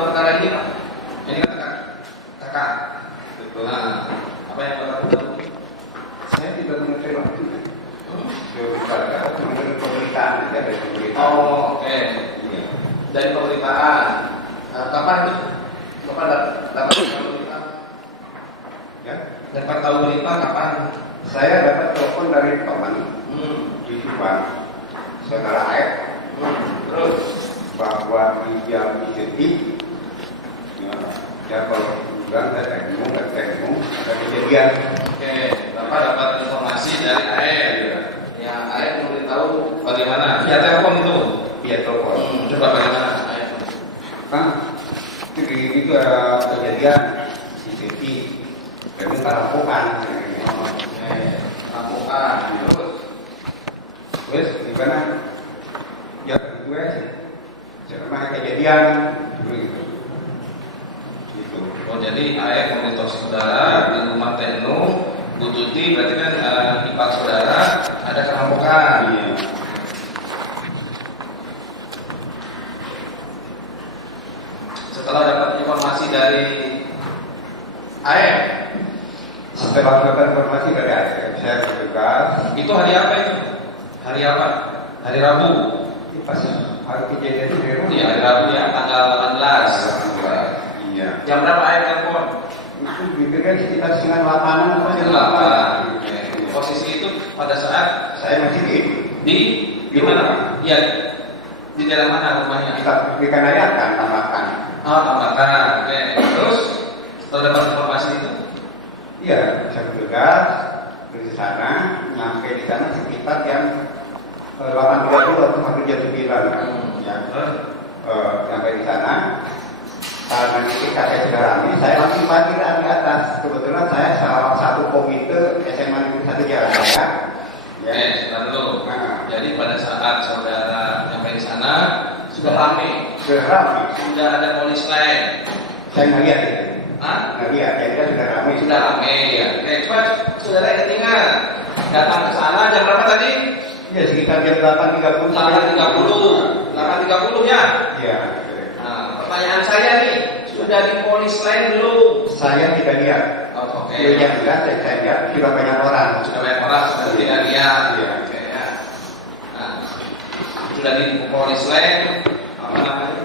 dalam perkara ini Pak? Ini kan kakak. Nah, apa yang Bapak tahu? Saya tidak menerima itu. Berbicara menurut pemberitaan aja dari pemberitaan. Oh, oke. Iya. Dari pemberitaan. Kapan itu? Bapak dapat tahu berita? Ya. Dapat tahu berita kapan? Saya dapat telepon dari teman di Subang, saudara Aep, Terus bahwa dia positif. Ya kalau bilang saya tengok, ada kejadian. oke, Bapak dapat informasi dari AR. Yang AR memberitahu bagaimana? Via telepon itu. Via telepon. Coba bagaimana AR? Itu ada kejadian CCTV, kami perampokan. Perampokan. Terus gimana? Ya itu aja. Karena kejadian gitu. Oh, jadi AR memberitahu saudara di rumah Tekno, Bu Tuti, berarti kan ipar saudara ada perampokan. Iya. Setelah dapat informasi dari AR, Setelah dapat informasi dari ASF, saya bertugas. itu hari apa itu? Hari apa? Hari Rabu. Pas hari kejadian itu Iya, hari Rabu ya, tanggal 18. Iya. Jam berapa AR telepon? Itu dipikirkan sekitar setengah 8-an atau jam 8. Posisi itu pada saat Saya masih di mana Pak? Iya, di dalam mana rumahnya? kita berikan akan tambahkan. Oh, tambahkan. Oke. Terus setelah dapat informasi itu, Iya, saya bertugas di sana, sampai di sana sekitar jam 8.30 atau sampai jam 9. Ya, sampai di sana. Karena ketika saya sudah rame, saya langsung parkiran di atas. Kebetulan saya salah satu komite SMA Negeri 1 Jalan Raya. Ya. sebentar dulu. Nah. Jadi pada saat saudara sampai di sana sudah ramai, Sudah rame. sudah ada polis lain. Saya ngeliat itu. Hah? Ngeliat, jadi kan sudah rame. Sudah ramai ya. Oke, coba saudara ingat datang ke sana jam berapa tadi? Ya sekitar jam 8.30. 8.30. 8.30 ya. Iya. Nah, pertanyaan saya nih, sudah di polis lain belum? Saya tidak lihat. Oh, oke. Yang jelas saya lihat sudah banyak orang. Sudah banyak orang, sudah tidak lihat. Iya. Oke ya. Nah, sudah di polis lain, apa namanya?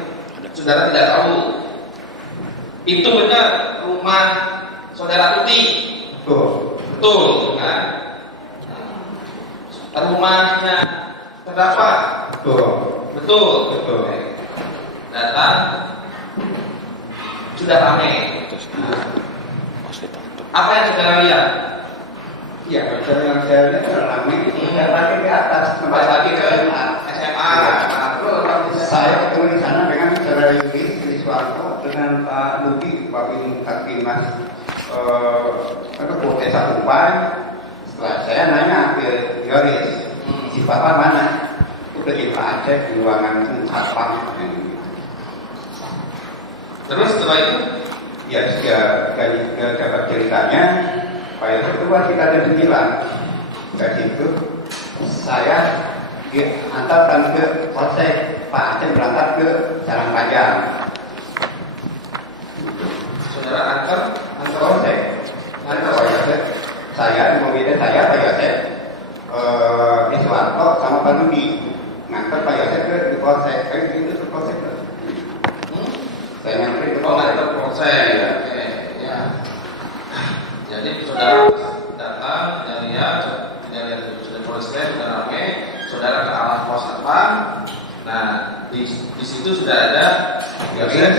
Saudara tidak tahu. Itu benar rumah saudara Tuti. Tuh. Betul. Nah, rumahnya terdapat. Tuh. Betul. Betul. Datang sudah ramai. Apa yang saudara lihat? Iya, kalau yang saya lihat sudah ramai. Saya lagi di atas. Sampai lagi ke SMA. Saya ketemu di sana dengan saudara Yudi Suwarto dengan Pak Ludi, Pak Bintang Kaktimas Desa Kumpai. Setelah saya nanya ke Yoris, si Bapak mana? Udah di Pak Aceh di ruangan satpam. Terus setelah itu, Ya, kali dapat ceritanya, Pak Yoris itu kita ada 9. Dari situ saya diantarkan ke Polsek. Pak Aceh berangkat ke Sarangpanjang. saudara antar Polsek. Antar Pak Yosef. Saya di mobilnya saya Pak Yosef, Iswanto sama Pak Ludi. Ngantar Pak Yosef ke Polsek. Kayak gitu ke Polsek. Saya nyamperin ke Polsek. antar proses. Oke, ya. Jadi saudara datang dan lihat, tidak lihat sudah polis lain sudah ramai. Saudara ke arah pos satpam. Nah, di situ sudah ada Yoris,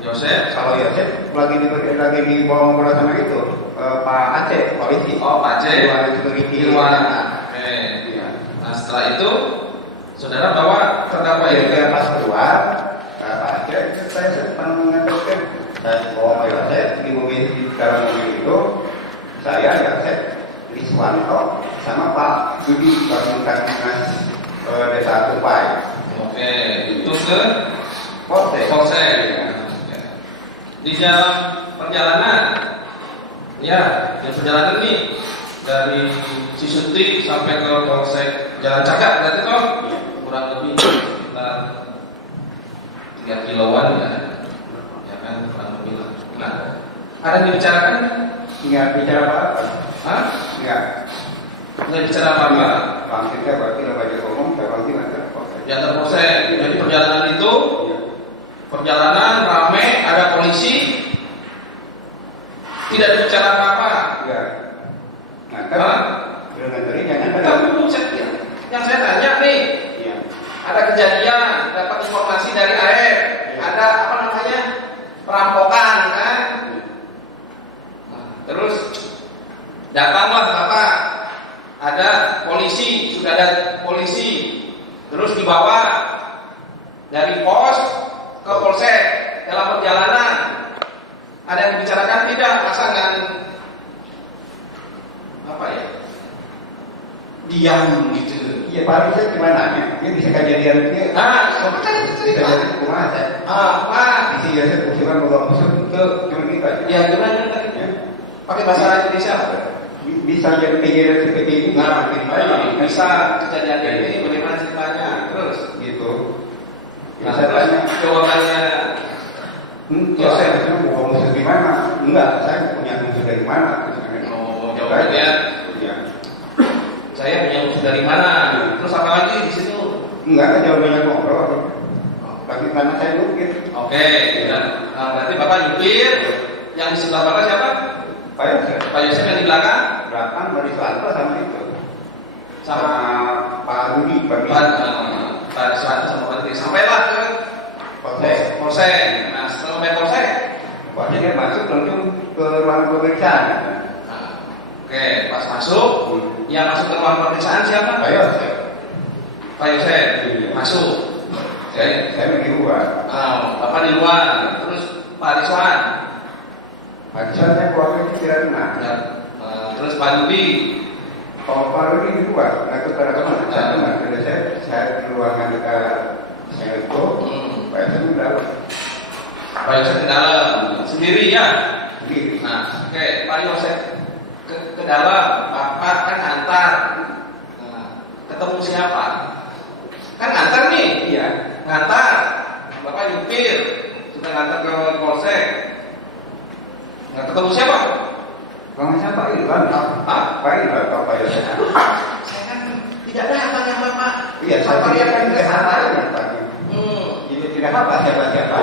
Yosef. Kalau Yosef lagi di bawah ngobrol sama itu Pak Aceh polisi. Oh, Pak Aceh. Di luar security. Di luar. Oke. Nah, setelah itu saudara bawa terdakwa Jadi ini. dia pas keluar, Pak Aceh saya sempat mengaturkan. Saya bawa Pak Yosef di mobil di dalam mobil itu. Saya Yosef Iswanto sama Pak Budi Bintang Desa Kumpai. Oke, itu ke Polsek. Polsek. Di dalam perjalanan, ya, di perjalanan nih dari Cisuti sampai ke Polsek Jalan Cagak, berarti toh kurang lebih sekitar 3 kiloan ya kan kurang lebih lah. Nah, ada yang dibicarakan? Nggak bicara apa-apa. Hah? Nggak. Nggak bicara apa-apa. Maksudnya berarti baca umum, berarti nanti proses. Ya terproses. Jadi perjalanan itu, perjalanan rame, ada polisi, tidak bicara apa-apa. Ya. Nah, kan dengan tadi jangan ada. Tapi yang saya tanya nih, Iya. ada kejadian, dapat informasi dari AR, ada apa namanya perampokan kan? Nah, terus datanglah bapak, ada polisi, sudah ada polisi, terus dibawa dari pos ke polsek dalam perjalanan. Ada yang dibicarakan tidak pasangan apa ya? Diam gitu. Iya, paling saya cuma nanya, dia bisa kejadian dia. Nah, apa kan itu Bisa cerita? jadi kumaha saya. Wah, Isi biasa usulan kalau masuk ke cuma gitu aja. ya gimana tadi? Ya. Pakai bahasa Indonesia apa? Bisa jadi pikiran seperti ini. Nah, Bisa. bisa kejadian ini bagaimana ceritanya? Terus, Gitu. nah, Saya tanya, jawabannya ya saya cuma mau musuh di mana? Enggak, saya punya musuh dari mana? jawabannya Ya. saya punya musuh dari mana? Terus apa lagi di situ? Enggak, jawabannya ngobrol. Bagi karena saya lukis. Oke, ya. Nah, berarti bapak nyupir, yang di sebelah bapak siapa? Pak Yosef yang di belakang? Belakang dari Suwanto sama itu. Sama Pak Rudi, Pak Pak Suwanto sama Pak Tri. Sampailah ke Polsek. Nah, setelah sampai Polsek, Pokoknya dia masuk langsung ke ruang pemeriksaan. nah, oke, pas masuk, yang masuk ke ruang pemeriksaan siapa? Ayo, Pak Yosef masuk. saya di luar. Bapak di luar. Terus Pak Rizwan. Harusnya saya keluarga tidak kenal. Ya. Terus Pak Ludi. Kalau Pak Rudi di luar, nah itu pada kemana? Saya di ruangan dekat saya itu, Pak Yosef di dalam. Pak Yosef ke dalam sendiri ya. Sendiri. Nah, oke, Pak Yosef ke dalam. Bapak kan antar. Nah, ketemu siapa? Kan ngantar nih. Iya. Ngantar. Bapak nyupir. Sudah ngantar ke polsek. Nggak ketemu siapa? Ruangan siapa itu kan? Pak Irwan atau Pak Yosef? Saya kan tidak datang yang Bapak. Iya, saya Bapak tidak lihat kan ke sana. tadi. Jadi tidak apa siapa-siapa.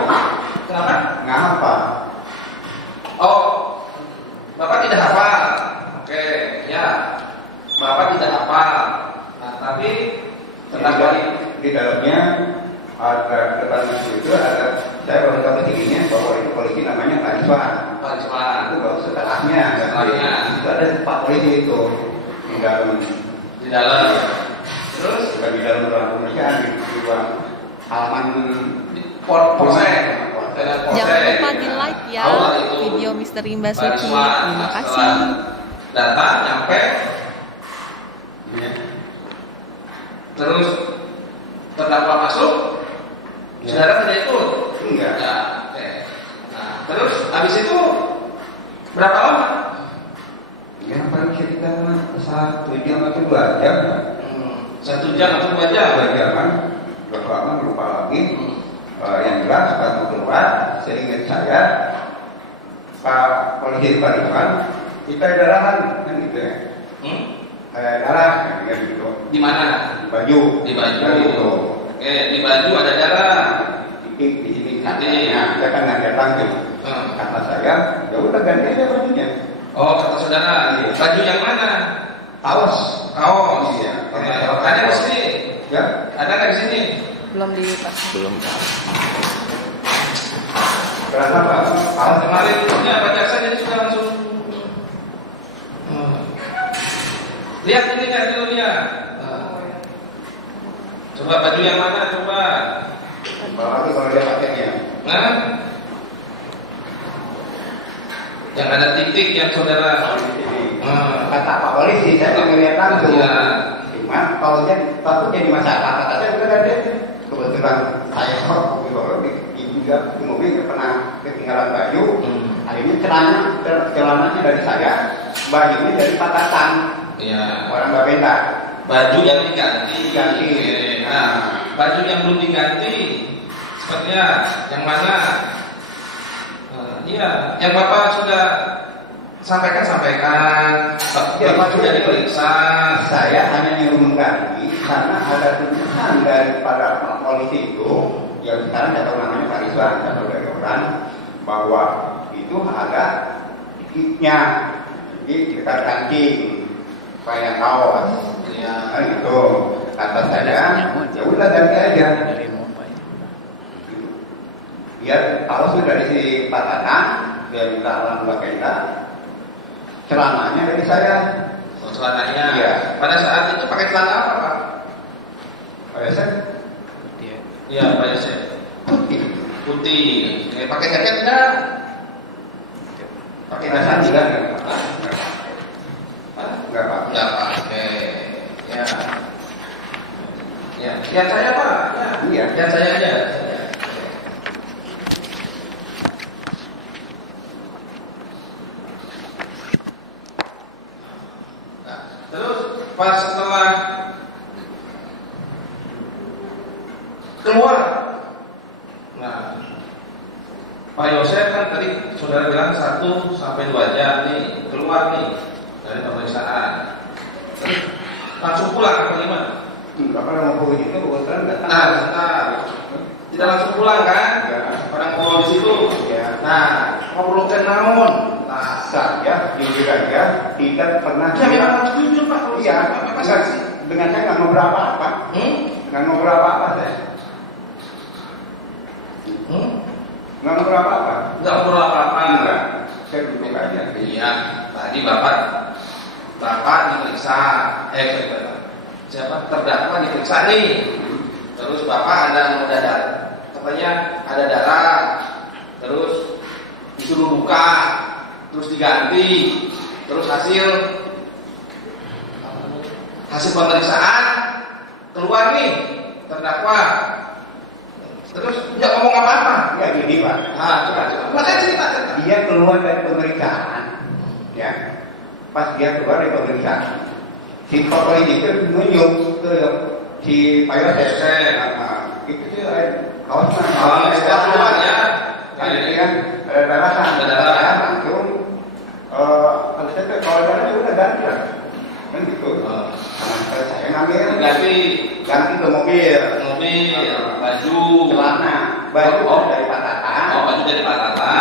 Kenapa? Nggak apa. Oh, Bapak tidak hafal. Oke, ya. Bapak tidak hafal. Nah, tapi Di dalamnya ada depan itu ada saya baru tahu tingginya bahwa itu polisi namanya Pak Rizwan. Pak Rizwan. Itu baru setelahnya. Setelahnya. Itu ada Pak polisi itu di dalam. Di dalam. Terus Bukan di dalam ruang pemeriksaan di ruang halaman polsek. Jangan lupa di like ya video Misteri Mbak Suci. Terima kasih. Datang, nyampe. Terus terdakwa masuk. Saudara tidak ikut? Enggak. Ya, oke. Nah, terus habis itu berapa lama? Ya paling sekitar 1 jam atau 2 jam. 1 jam atau 2 jam? 2 jaman. Berapa lama lupa lagi. Yang jelas pas mau keluar, seingat saya Pak polisi Pak Rizwan, kita darahan kan gitu ya. Darah kan gitu. Di mana? Di baju. Di baju. Gitu. Oke, di baju ada darah. Di sini Hati. nah, saya kan nggak datang tuh. Kata saya, ya udah ganti aja bajunya. Oh, kata saudara. Iya. Baju yang mana? Kaos. Kaos. Iya. Ada di sini. Ya. Ada nggak di sini? Belum dipasang. Belum. Berapa Pak? Kalau kemarin ini apa jaksa jadi sudah langsung. Lihat ini kan dulu lihat. Coba baju yang mana coba. Apalagi kalau dia pakainya. Nah, yang ada titik yang saudara. Kata Pak polisi, saya nggak ngeliat langsung. Iya. Cuma kalau dia takut jadi masalah, kata saya udah ada. Kebetulan saya kok di juga di mobil nggak pernah ketinggalan baju. Akhirnya celananya dari saya, bajunya dari Pak Tatang, Iya. orang Bapenda. Baju yang diganti. Diganti. Nah, baju yang belum diganti sepertinya yang mana? Iya, yang Bapak sudah sampaikan. Bapak sudah diperiksa. Saya hanya mengumumkan karena ada tuntutan dari para polisi itu yang sekarang tidak tahu namanya Pak Rizwan atau dari orang bahwa itu ada titiknya di dekat kancing supaya kaos. Ya. Kan itu kata saya, ya udah ganti aja. Biar kaos sudah dari patahan, biar kita alam bakenda. Celananya dari saya. Oh, celananya. Iya. Pada saat itu pakai celana apa, Pak? Pada saya Iya, Pak Yosef. putih. Putih. Pakai jaket enggak? Pakai jaket Tidak. Enggak, Pak. Enggak pakai. Ya. Ya, lihat saya, Pak. Ya. Iya. Lihat saya aja. Nah, terus pas setelah keluar, nah, Pak Yosef kan tadi saudara bilang 1 sampai 2 jam nih keluar nih dari pemeriksaan. Terus langsung pulang apa gimana? Enggak pernah mau pulang itu kebetulan datang. Nah, sebentar. Tidak langsung pulang kan? Ya. Orang pulau di situ. Ya. Nah, ngobrol ke naon. Nah, Saya jujur aja tidak pernah. ya memang harus jujur Pak. Iya. Apa saksi? Dengan saya nggak ngobrol apa-apa. Nggak ngobrol apa-apa saya. Nggak ngobrol apa-apa. Nggak ngobrol apa-apa. Enggak. Saya duduk aja. Iya, tadi Bapak diperiksa. Siapa terdakwa diperiksa nih. Terus Bapak ada darah. Katanya ada darah. Terus disuruh buka, terus diganti, terus hasil pemeriksaan keluar nih terdakwa. Terus nggak ngomong apa-apa. Ya gini Pak. Coba. Makanya cerita. Dia keluar dari pemeriksaan. Ya. Pas dia keluar dari pemeriksaan, si polisi itu menunjuk ke si Pak Yosef. Itu sih kaosnya. Setelah keluar ya. Ini kan ada darahan. Ada darah. Langsung. Kalau saya kalau darah itu udah ganti lah. Kan gitu. Saya ngambil Ganti ganti ke mobil. baju, Celana. Baju dari patahan. baju dari Pak Tata.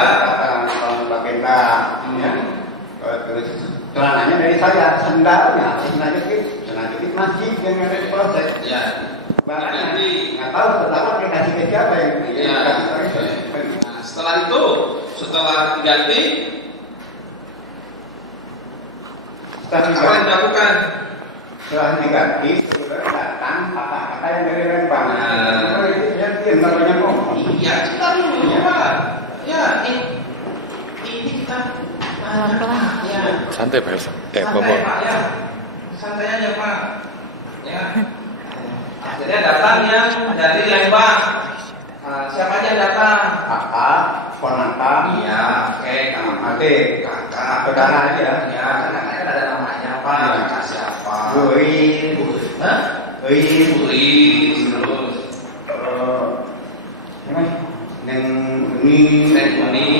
Kalau bagenda. Ya. Terus celananya dari saya, sendalnya jepit masjid yang ada di proses. Ya. Bahkan nggak tahu pertama dia kasih ke siapa yang Ya. Nah, setelah diganti, apa yang dilakukan? Setelah diganti, kemudian datang kakak-kakak yang dari Lembang. Nah. Dia diam namanya ngomong. Ya, kita dulu ya Pak. Ya, ini kita Pelan-pelan. Ya. Santai Pak Elsa. Santai Bapak. Pak ya. Santai aja Pak. Ya. Akhirnya datang yang dari Lembang. Siapa aja datang? Kakak, ponakan, Iya, oke, adik, kakak, saudara aja. Ya, karena kan ada namanya Pak. Kakak siapa? Buin, Hah? Buin, Tulis terus. Neng ini, Tekuni,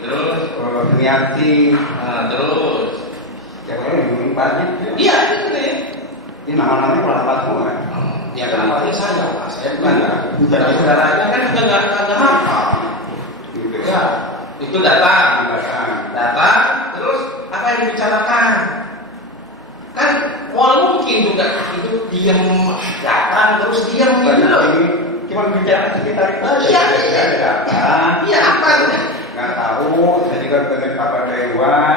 terus, Niati, terus. siapa lagi yang empatnya? Iya, itu deh. Ini nama-namanya pelapar semua. Ya kenapa ini saya Pak? Saya bukan. Bukan. Saudaranya kan juga nggak hafal. Gitu. Ya, itu datang, terus apa yang dibicarakan? Kan walau mungkin juga itu diam, datang terus diam gitu loh. Cuma bicara sekitar itu aja. Iya, iya apa? Nggak tahu, saya juga dengar kabar dari luar.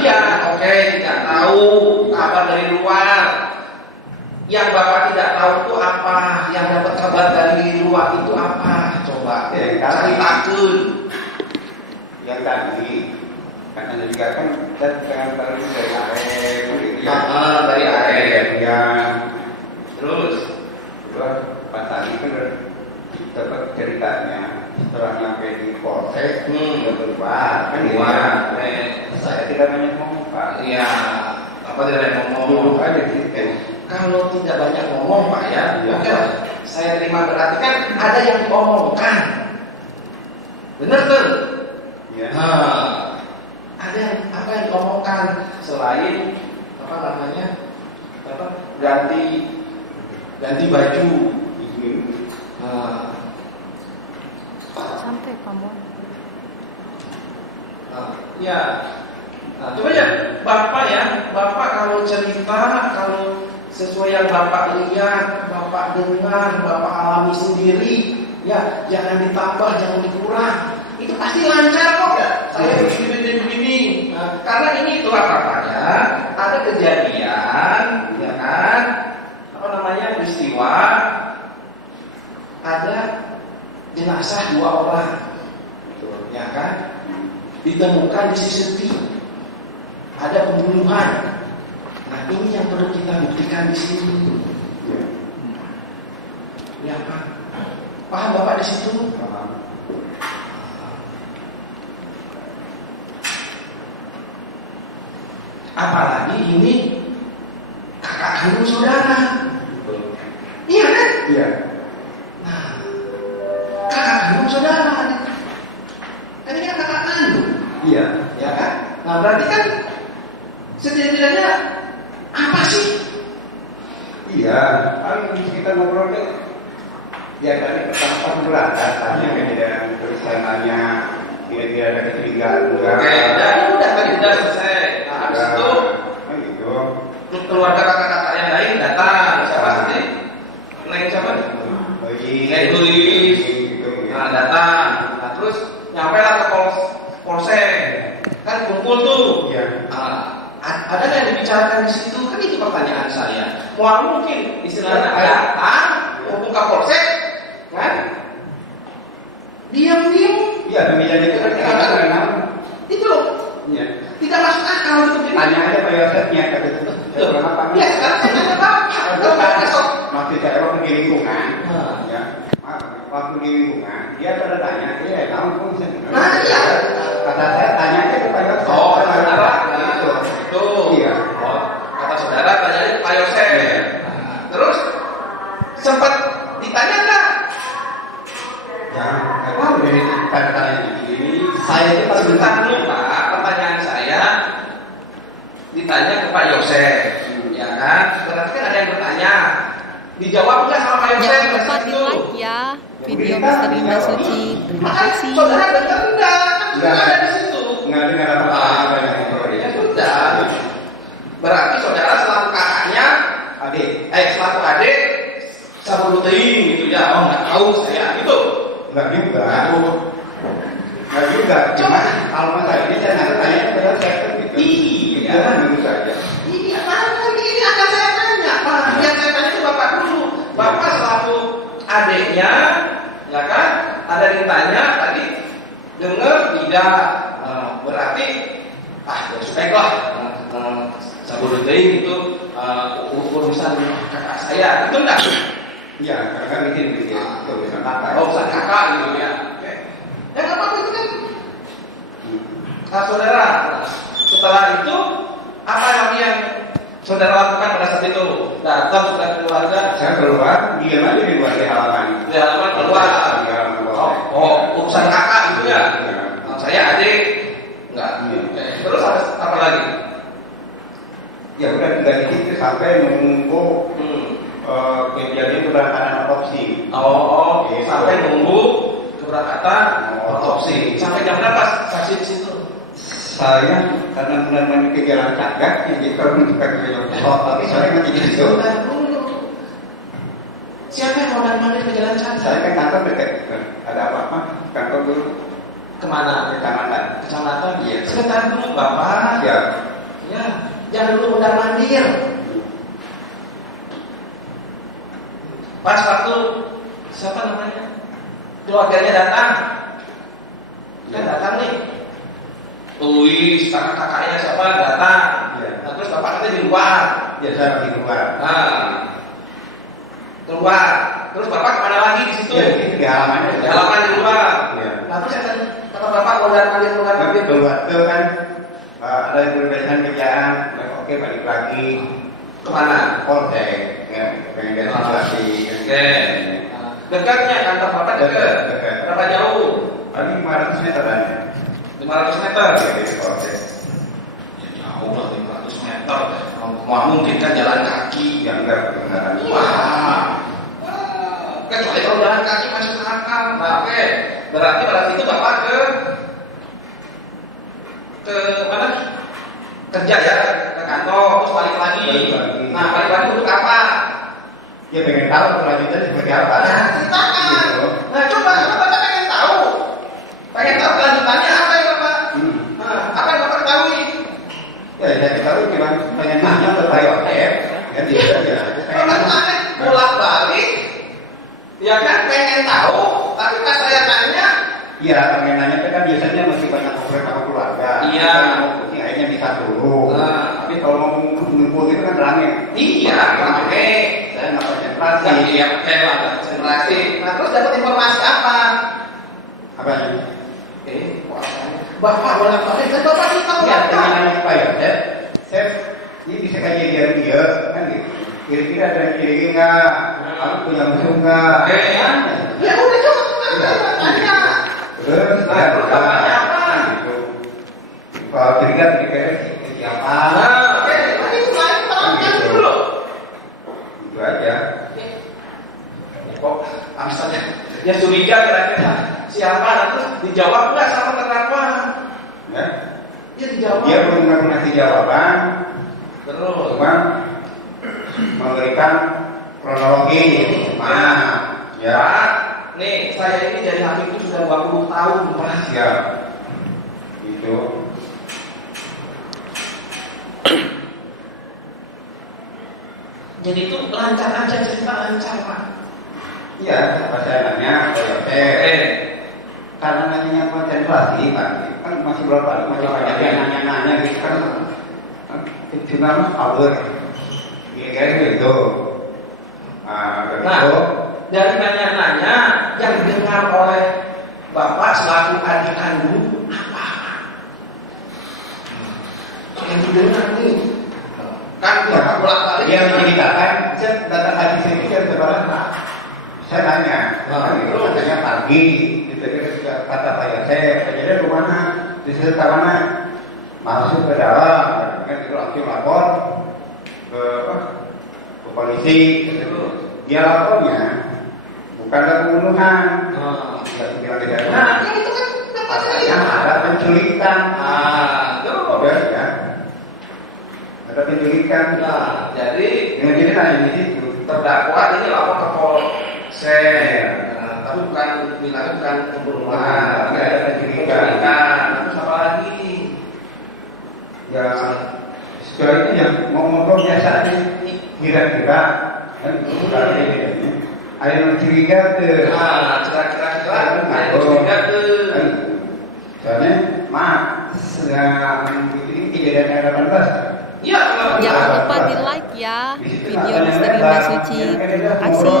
Iya, oke, tidak tahu kabar dari luar. Yang Bapak tidak tahu itu apa? Yang dapat kabar dari luar itu apa? Coba cari takut. Yang tadi katanya juga kan dan dengan dari Arek gitu ya. Dari Arek. Ya. Terus Kedua, pas tadi kan dapat ceritanya setelah nyampe di Polsek, udah keluar kan keluar. Saya tidak banyak ngomong Pak. Iya, apa tidak ada ngomong? Duduk aja di situ. kalau tidak banyak ngomong Pak ya, oke lah, saya terima, berarti kan ada yang diomongkan, benar tuh? Ya. Ada apa yang diomongkan selain apa namanya, ganti baju. Santai kamu. Ya. Nah, coba ya, Bapak kalau cerita, kalau sesuai yang Bapak lihat, Bapak dengar, Bapak alami sendiri, ya jangan ditambah, jangan dikurang. Itu pasti lancar kok ya. Saya begini. Nah, karena ini itulah katanya ada kejadian, ya kan? Apa namanya, peristiwa, ada jenazah 2 orang, ya kan? Ditemukan di CCTV, ada pembunuhan. Nah, ini yang perlu kita buktikan di sini. Ya Pak, paham Bapak di situ? Apalagi ini kakak kandung saudara. Iya kan? Iya. Nah, kakak kandung saudara. Kan ini kan kakak kandung. Iya. Ya kan? Nah, berarti kan setidaknya apa sih? Iya, kalau kita ngobrol kan, ya tadi pertama berangkat, tanya kejadian perusahaannya, kira-kira ada kecurigaan enggak? Oke, jadi udah tadi udah selesai. Nah, habis itu gitu. keluarga kakak-kakak yang lain datang. Siapa sih? Lain siapa? Lain Luis. Nah, datang. Nah, terus nyampe lah ke polsek. Kan kumpul tuh. Iya. Ada nggak yang dibicarakan di situ? Kan itu pertanyaan saya. Mau mungkin istilahnya datang, kumpul ke polsek, kan? Diam-diam. Iya, demikian itu kan kita Itu loh. Iya. Tidak masuk akal itu. Tanya aja Pak Yosefnya, kata itu. Kenapa? Ya, sekarang saya tanya Bapak. Maksud saya waktu di lingkungan, ya. Waktu di lingkungan, dia tanya, iya, tahu pun. Nah, iya. Kata saya tanya aja ke Pak Yosef. Oh, saudara. Itu. Iya. Oh, kata saudara tanya Pak Yosef. Terus sempat ditanya nggak? Ya, kalau dari tanya ini, saya itu paling Sebentar dulu Pak, pertanyaan saya ditanya ke Pak Yosef, ya kan? Berarti kan ada yang bertanya. Dijawab nggak sama Pak Yosef? Jangan lupa di like ya video Misteri Mbak Suci. Terima kasih. Saudara dengar enggak? Kan ada di situ. nggak dengar apa-apa yang Ya sudah. Berarti saudara selaku kakaknya, selaku adik, sabun teing gitu ya. Oh nggak tahu saya gitu. nggak juga. Nggak juga. Cuma kalau masalah ini saya nanti tanya ke Yosef gitu. Iya. Menurut saya. Iya, ini akan saya tanya, Pak. Yang saya tanya itu Bapak dulu. Bapak selaku adiknya, ya kan? Ada yang tanya tadi, dengar tidak? Berarti, ya baiklah. Sabun teing itu urusan kakak saya, itu enggak? Iya, karena kan bikin itu urusan kakak. Oh, urusan kakak gitu ya. Oke. Ya nggak apa-apa itu kan. Saudara, setelah itu apa yang saudara lakukan pada saat itu? Datang sudah keluarga. Saya keluar, diam aja di luar di halaman. Di halaman keluar. Di halaman keluar. Oh, urusan kakak itu ya. Saya adik. Enggak. Terus apa lagi? Ya udah tinggal di situ sampai menunggu kejadian keberangkatan otopsi. Oh, sampai nunggu keberangkatan otopsi. Sampai jam berapa saksi di situ? Saya karena benar-benar ke jalan cagak, jadi kalau buka ke jalan tapi saya masih di situ. Siapa yang mau mandir ke jalan cagak? Saya kan kantor dekat, ada apa-apa kantor dulu. Kemana? Kecamatan. Kecamatan. Iya. Sebentar dulu Bapak. Ya. Ya, jangan dulu mondar mandir. Pas waktu siapa namanya? Keluarganya datang. Kan datang nih. Luis, kakak-kakaknya siapa datang. Ya. Nah, terus Bapak katanya di luar. Ya saya masih keluar. Nah, keluar. Terus Bapak kemana lagi di situ? Ya, di halamannya. Di halaman di luar. Ya. Nah, terus kata Bapak mondar mandir. Keluar itu kan ada yang berbedaan kerjaan. Oke, balik lagi Kemana? Polsek. Paling 500 meteran ya. 500 meter. Ya, dari proses. Ya jauh lah 500 meter. Wah, mungkin kan jalan kaki. Yang enggak kebenaran. Wah. Kecuali kalau jalan kaki masuk akal. Nah, oke. Berarti pada itu Bapak ke mana? Kerja ya, ke kantor, terus balik lagi. Balik lagi. Nah, balik lagi untuk apa? Ya pengen tahu kelanjutannya seperti apa. Nah, ceritakan. Gitu. Nah, coba Bapak pengen tahu. Pengen tahu kelanjutannya apa ya Bapak? Nah, apa yang Bapak ketahui? Ya, saya tahu cuma pengen nanya ke Pak Yosef. Kan dia ya. Kalau nanya pulang balik, ya kan pengen tahu, tapi pas saya tanya, Iya, pengen nanya kan biasanya masih banyak ngobrol sama keluarga. Iya. Mungkin akhirnya bisa dulu. Nah. Tapi kalau mau ngumpul itu kan rame. iya, oke. Saya nggak konsentrasi. Iya, oke lah, konsentrasi. Nah, terus dapat informasi apa? Apa ini? Bapak bolak balik, kan Bapak kita Ya, bolak pengen nanya ke Pak Yosef. Chef, ini bisa kajian dia kan gitu. Kira-kira ada yang kiri nggak? Aku punya musuh nggak? Oke. Ya udah coba Iya. tanya. Terus, Nah, terus bapaknya apa? Gitu. Kalau kira siapa? Nah, oke. Tadi itu lain pertanyaan dulu. Itu aja. Kok misalnya dia curiga kira-kira siapa? Nah, terus dijawab nggak sama terdakwa? Ya. Ya dijawab. Dia belum ngasih jawaban, Terus. cuma memberikan kronologi. Nah, ya. Pak, nih saya ini jadi hakim itu sudah 20 tahun Pak. Siap. Itu. Jadi itu lancar aja, cerita lancar Pak. Iya, pas saya nanya, karena nanya konsentrasi kan masih berapa? Masih banyak yang nanya-nanya gitu kan. Cuma power. Kira-kira gitu. Nah, begitu. Dari nanya-nanya yang didengar oleh Bapak selaku adik kandung apa? Yang didengar nih, kan Bapak bolak-balik. Dia menceritakan, saya datang haji sini jam berapa? Saya nanya, gitu, katanya pagi, gitu, kata Pak Yosef, jadi ke mana? Di sekitar mana? Masuk ke dalam, kan itu langsung lapor ke polisi. Gitu. Dia lapornya bukan pembunuhan. Nah, itu kan Katanya ada penculikan. itu. Udah ya. Ada penculikan. Nah, jadi Ini nanya di situ. terdakwa ini lapor ke polsek, tapi bukan bilangnya bukan pembunuhan, Nah, ada penculikan. Terus apa lagi? Ya, sejauh ini yang mau ngobrol biasa aja. Kira-kira kan itu ada ini. Ada yang curiga tuh. Nah, kira-kira ada curiga tuh. Soalnya, maaf, sedang ini kejadian yang 18. Iya, kenapa? Jangan lupa di like ya video Misteri Mbak Suci. Terima kasih.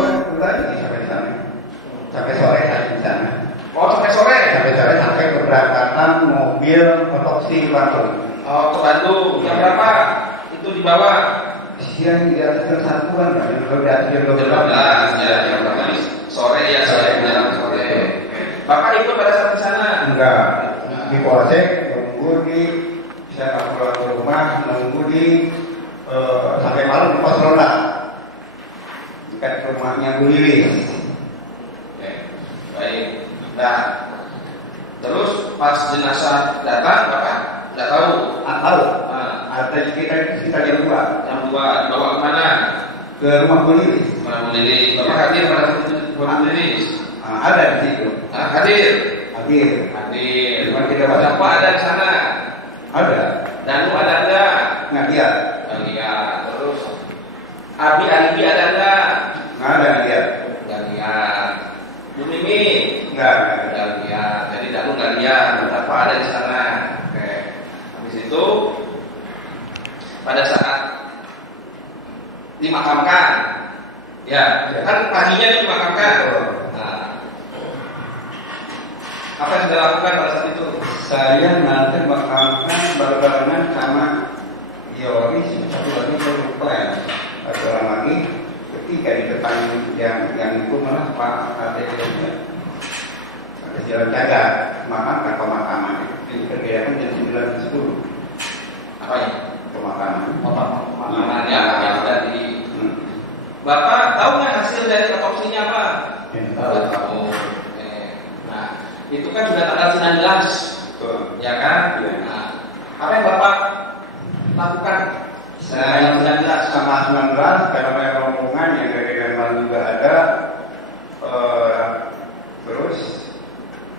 Sampai sore saya di sana. Oh, sampai sore. Sampai sore sampai keberangkatan mobil otopsi di Bandung. Oh, ke Bandung. Jam berapa? Itu dibawa. Siang di atas jam 1-an, kalau di atas jam 12. Jam 12. Ya, jam berapa nih? Sore ya, saya bilang sore. Bapak ikut pada saat di sana? Enggak. Di Polsek nunggu di saya nggak pulang ke rumah, nunggu di sampai malam di pos ronda dekat rumahnya Bu Lilis. Oke, baik. Nah, terus pas jenazah datang, Bapak nggak tahu. Tahu? Nah, Ada sekitar jam 2 jam 2 dibawa kemana? ke rumah Bu Lilis. Mana Bu Lilis? Bapak hadir pada saat itu Bu Lilis? Ada di situ. Nah, hadir. Hadir. Hadir. Cuma kita Siapa ada di sana? Ada. Danu ada enggak? Nggak dia. Enggak. Terus Abi Alibi ada enggak? Nggak ada dia. Enggak lihat. Bu Mimi Nggak. enggak lihat. Jadi Danu enggak lihat. Apa ada di sana? Oke. Habis itu pada saat dimakamkan, ya, kan paginya dimakamkan. Nah, apa yang sudah lakukan pada saat itu? Saya nanti makamkan barengan sama Yoris, satu lagi saya lupa ya. Satu orang lagi, ketika di depan yang itu malah Pak Ade Jalan Jaga, makan ke pemakaman. Diperkirakan jam 9 dan 10. Apa ya? Pemakaman. Pemakaman yang sudah di. Bapak tahu nggak hasil dari otopsinya apa? Tahu. Nah, itu kan sudah tanggal 19, ya kan? Nah, apa yang Bapak lakukan? Saya 19 sama 19 karena banyak rombongan yang dari Denmark juga ada, terus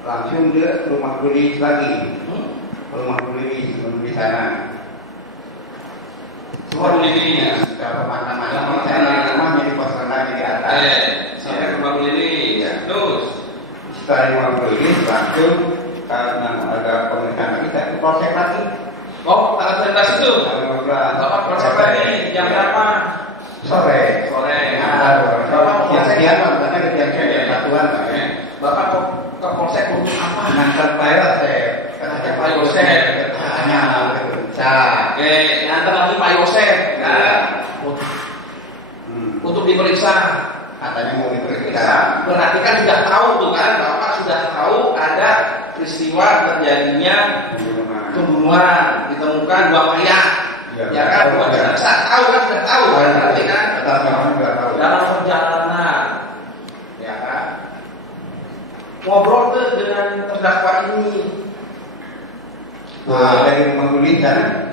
langsung ke rumah Gulis lagi, rumah Gulis di sana. Rumah Gulis, ke pemakaman. Saya di rumah jadi pos lagi di atas. Sampai ke rumah Gulis, terus setelah rumah Gulis langsung karena ada pemeriksaan lagi saya ke polsek lagi. oh tanggal 19 itu. Bapak proses lagi jam berapa? Sore. Bapak Siang-siang makanya kejadian satuan. Bapak ke polsek untuk apa? Ngantar pilot saya. Ngantar Pak Yosef. Katanya Oke, ngantar lagi Pak Yosef. Nah, untuk diperiksa. katanya mau diperiksa. Berarti kan sudah tahu tuh kan, Bapak sudah tahu ada peristiwa terjadinya pembunuhan, ditemukan 2 mayat. Ya kan, buat jenazah, tahu kan, sudah tahu kan, berarti kan dalam perjalanan, ya kan, ngobrol tuh dengan terdakwa ini. Dari rumah Gulis sana,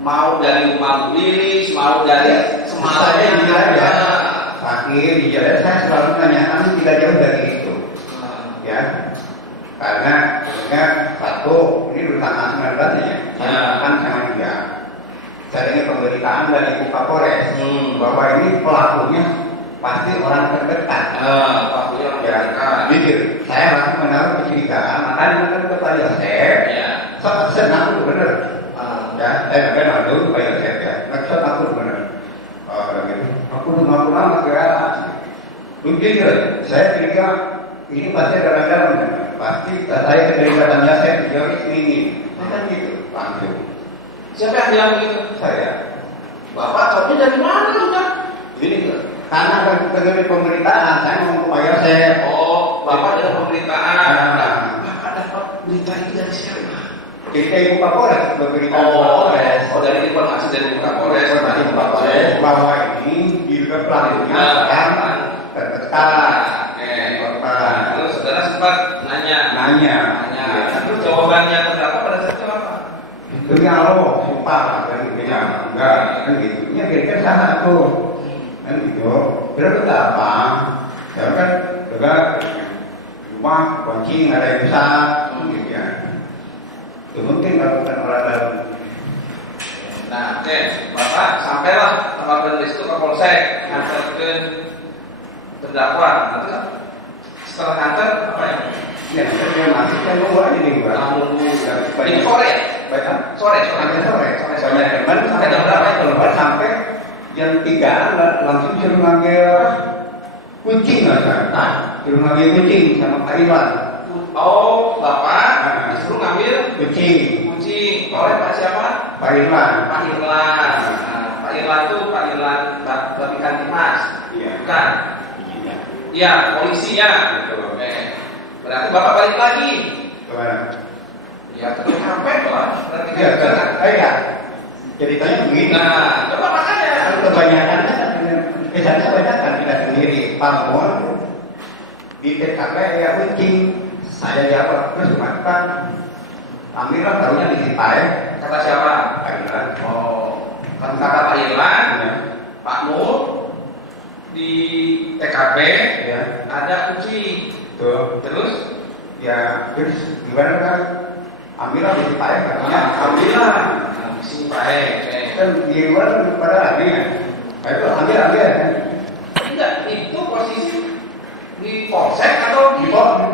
mau dari rumah Gulis, mau dari saya di jalan fakir di jalan saya selalu menanyakan tidak jauh dari itu, ya, karena satu ini dulu tanggal 19 ya, saya makan sama dia. Saya ini pemberitaan dari Ibu Kapolres bahwa ini pelakunya pasti orang terdekat. Jujur, saya langsung menaruh kecurigaan, makanya ke Pak Yosef. Maksud aku bener. Ya, saya benar dulu Pak Yosef ya. Maksud aku bener. Aku lama kira. Jujur, saya curiga ini pasti ada dalam. Pasti saya keterlibatan Yosef sejauh ini. Kan gitu, langsung. Siapa yang bilang begitu? Saya. Bapak tahunya dari mana sudah? Ini karena dari pemberitaan saya ngomong ke Pak Yosef. Oh, Bapak dari pemberitaan. Bapak dapat berita ini dari siapa? Kita Ibu Kapolres berberita Kapolres. Oh, dari informasi dari Ibu Kapolres. Informasi Ibu Kapolres bahwa ini juga pelakunya yang terdekat. Terus saudara sempat nanya. Terus jawabannya terdakwa pada saat itu apa? Demi Allah, sumpah kan bilang enggak kan gitu. Ya kira-kira sana tuh kan gitu. Berarti apa? Ya kan juga rumah kunci nggak ada yang bisa gitu ya. Itu mungkin lakukan orang dalam. Nah, oke, Bapak sampailah tempat berlis itu ke polsek, ngantar ke terdakwa. Nanti setelah ngantar apa ya? Ya, saya masih kan nunggu aja nih Mbak. Ini sore. Baiklah. Sore. Banyak teman sampai jam berapa itu? Sampai jam 3 langsung suruh manggil kucing nggak suruh ngambil kucing sama Pak Iwan. Oh, Bapak disuruh ngambil kucing oleh Pak siapa? Pak Irlan. Pak Irlan itu Pak Irlan Bapak Kantimas. Iya. Bukan? Iya, polisi ya. Oke. Berarti Bapak balik lagi. Kemana? Ya, terus sampai lah. Berarti Iya, kan? Ceritanya begini. Nah, coba makanya. Kebanyakan saya banyak kan tidak sendiri. Pamun di TKP ya kucing. Saya jawab terus maka Amirah tahunya di Cipai. Kata siapa? Pak Irlan. Oh, kata Pak Irlan, Pak Nur di TKP Ya. ada kucing. Tuh. Terus Terus gimana kan? Amirah di Cipai katanya. alhamdulillah. Di sini baik. Kan di luar pada rame ya. Itu ambil kan? Tidak, itu posisi di polsek atau Di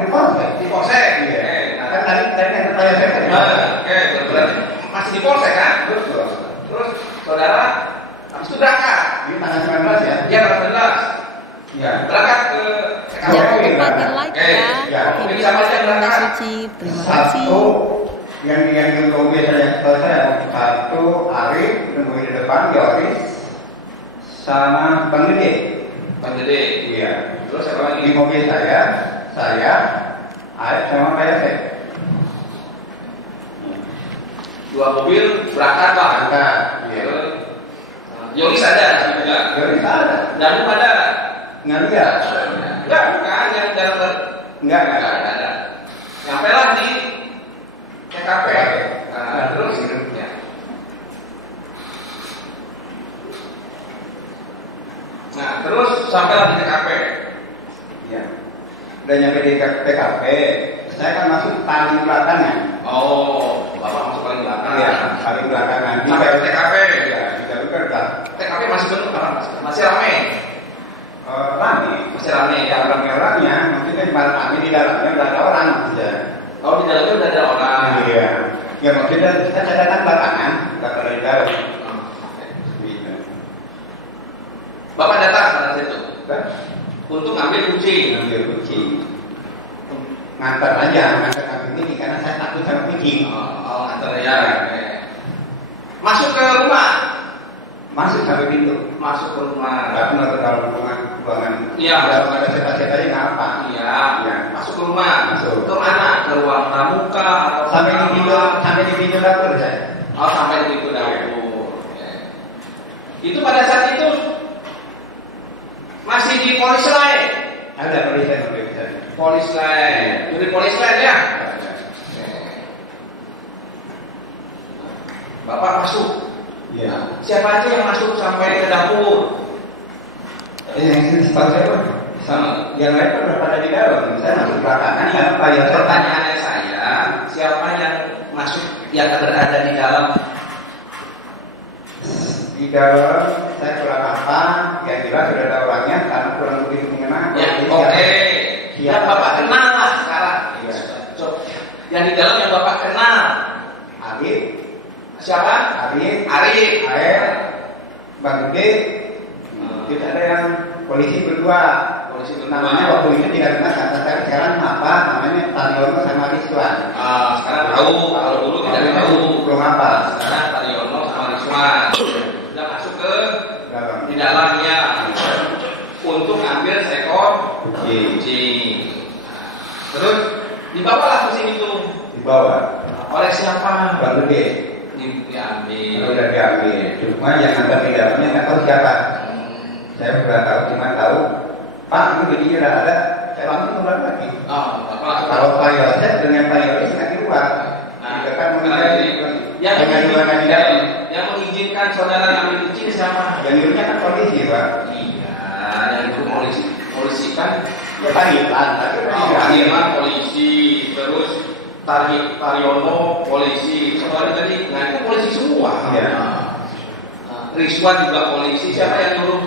polsek. Di polsek. Iya. Kan tadi yang saya tadi. Oke, berarti masih di polsek kan? Betul. Terus saudara habis itu berangkat. Ini tanggal 19 ya? Dia berangkat. Iya. Berangkat ke TKP. Jangan lupa di like Ya. ya video Mr. Rimba Suci. Terima kasih. Satu yang diuntung biasanya saya satu hari nunggu di depan Yoris sama Bang Dede. Bang Dede. Iya. Terus apa lagi? Di mobil saya Aib sama Pak Yosef. Dua mobil berangkat Pak. Berangkat. Iya. Yoris ada juga. Yoris ada. Danum ada. Nggak lihat. Enggak, bukan yang jalan Enggak ada. Nyampe lah di TKP. Nah, Terus ya. Nah, terus sampailah di TKP. Ya. Udah nyampe di TKP, saya kan masuk paling belakangnya. Oh, Bapak masuk paling belakang. Iya, paling belakangan. Sampai di TKP. Ya, di jalur gerbang. TKP masih penuh apa? Masih ramai. Rame. Masih ramai ya. Orangnya, maksudnya malah kami di dalamnya udah ada orang saja. Kalau di dalamnya udah ada orang. Iya. Ya maksudnya kita datang belakangan, kita ada di dalam. Gitu. Bapak datang pada saat itu Kan? untuk ambil kucing. Ambil kucing. Ngantar aja, ngantar kami ini karena saya takut sama kucing. Oh, antar ya. Masuk ke rumah. Masuk sampai pintu. Masuk ke rumah. Tapi nggak ke dalam ruangan. Iya. Kalau ada siapa-siapanya nggak apa. Iya. Iya. Masuk ke rumah. Masuk. Ke mana? Ke ruang pramuka atau Sampai di pintu dapur saya. Oh, sampai di pintu dapur. Oke. Itu pada saat itu masih di polis lain. Ada polisi. Polis lain. Jadi polis lain ya. Bapak masuk. Iya. Siapa aja yang masuk sampai ke dapur? Yang sini tahu siapa? Sama yang lain kan udah pada di dalam. Saya masuk belakangan ya Pak ya. Pertanyaan saya, siapa yang masuk yang berada di dalam? Di dalam saya kurang apa? Yang jelas sudah ada orangnya karena kurang begitu mengenal. Ya, Jadi oke. siapa- Yang Bapak kenal lah sekarang. Iya. Yang di dalam yang Bapak kenal. Arif, Siapa? Arif, Arif. Air, Bang Gede. Kita ada yang polisi berdua. Polisi berdua. Namanya waktu itu tidak kenal, kata saya sekarang apa? Namanya Taryono sama Rizwan. Sekarang tahu. Kalau dulu tidak tahu. Belum apa? Sekarang Taryono sama Rizwan sudah masuk ke Dalam. di dalamnya untuk ambil seekor Kucing. kucing. Terus dibawalah kucing itu Di bawah. oleh siapa? Bang Gede. Diambil. Udah diambil. Cuma yang ngantar di dalamnya nggak tahu siapa. Saya sudah tahu, cuma tahu Pak ini begini sudah ada. Saya langsung keluar lagi. Bapak Kalau Pak Yosef dengan Pak Yoris nggak keluar. Kita kan yang mengajukan di dalam. yang mengizinkan saudara ambil kucing siapa? Yang dulunya kan polisi Pak. Iya, yang itu polisi kan. Ya Pak Irman polisi, terus Taryono polisi, saudara tadi, nah itu polisi semua. Iya. Rizwan juga polisi, siapa yang nyuruh?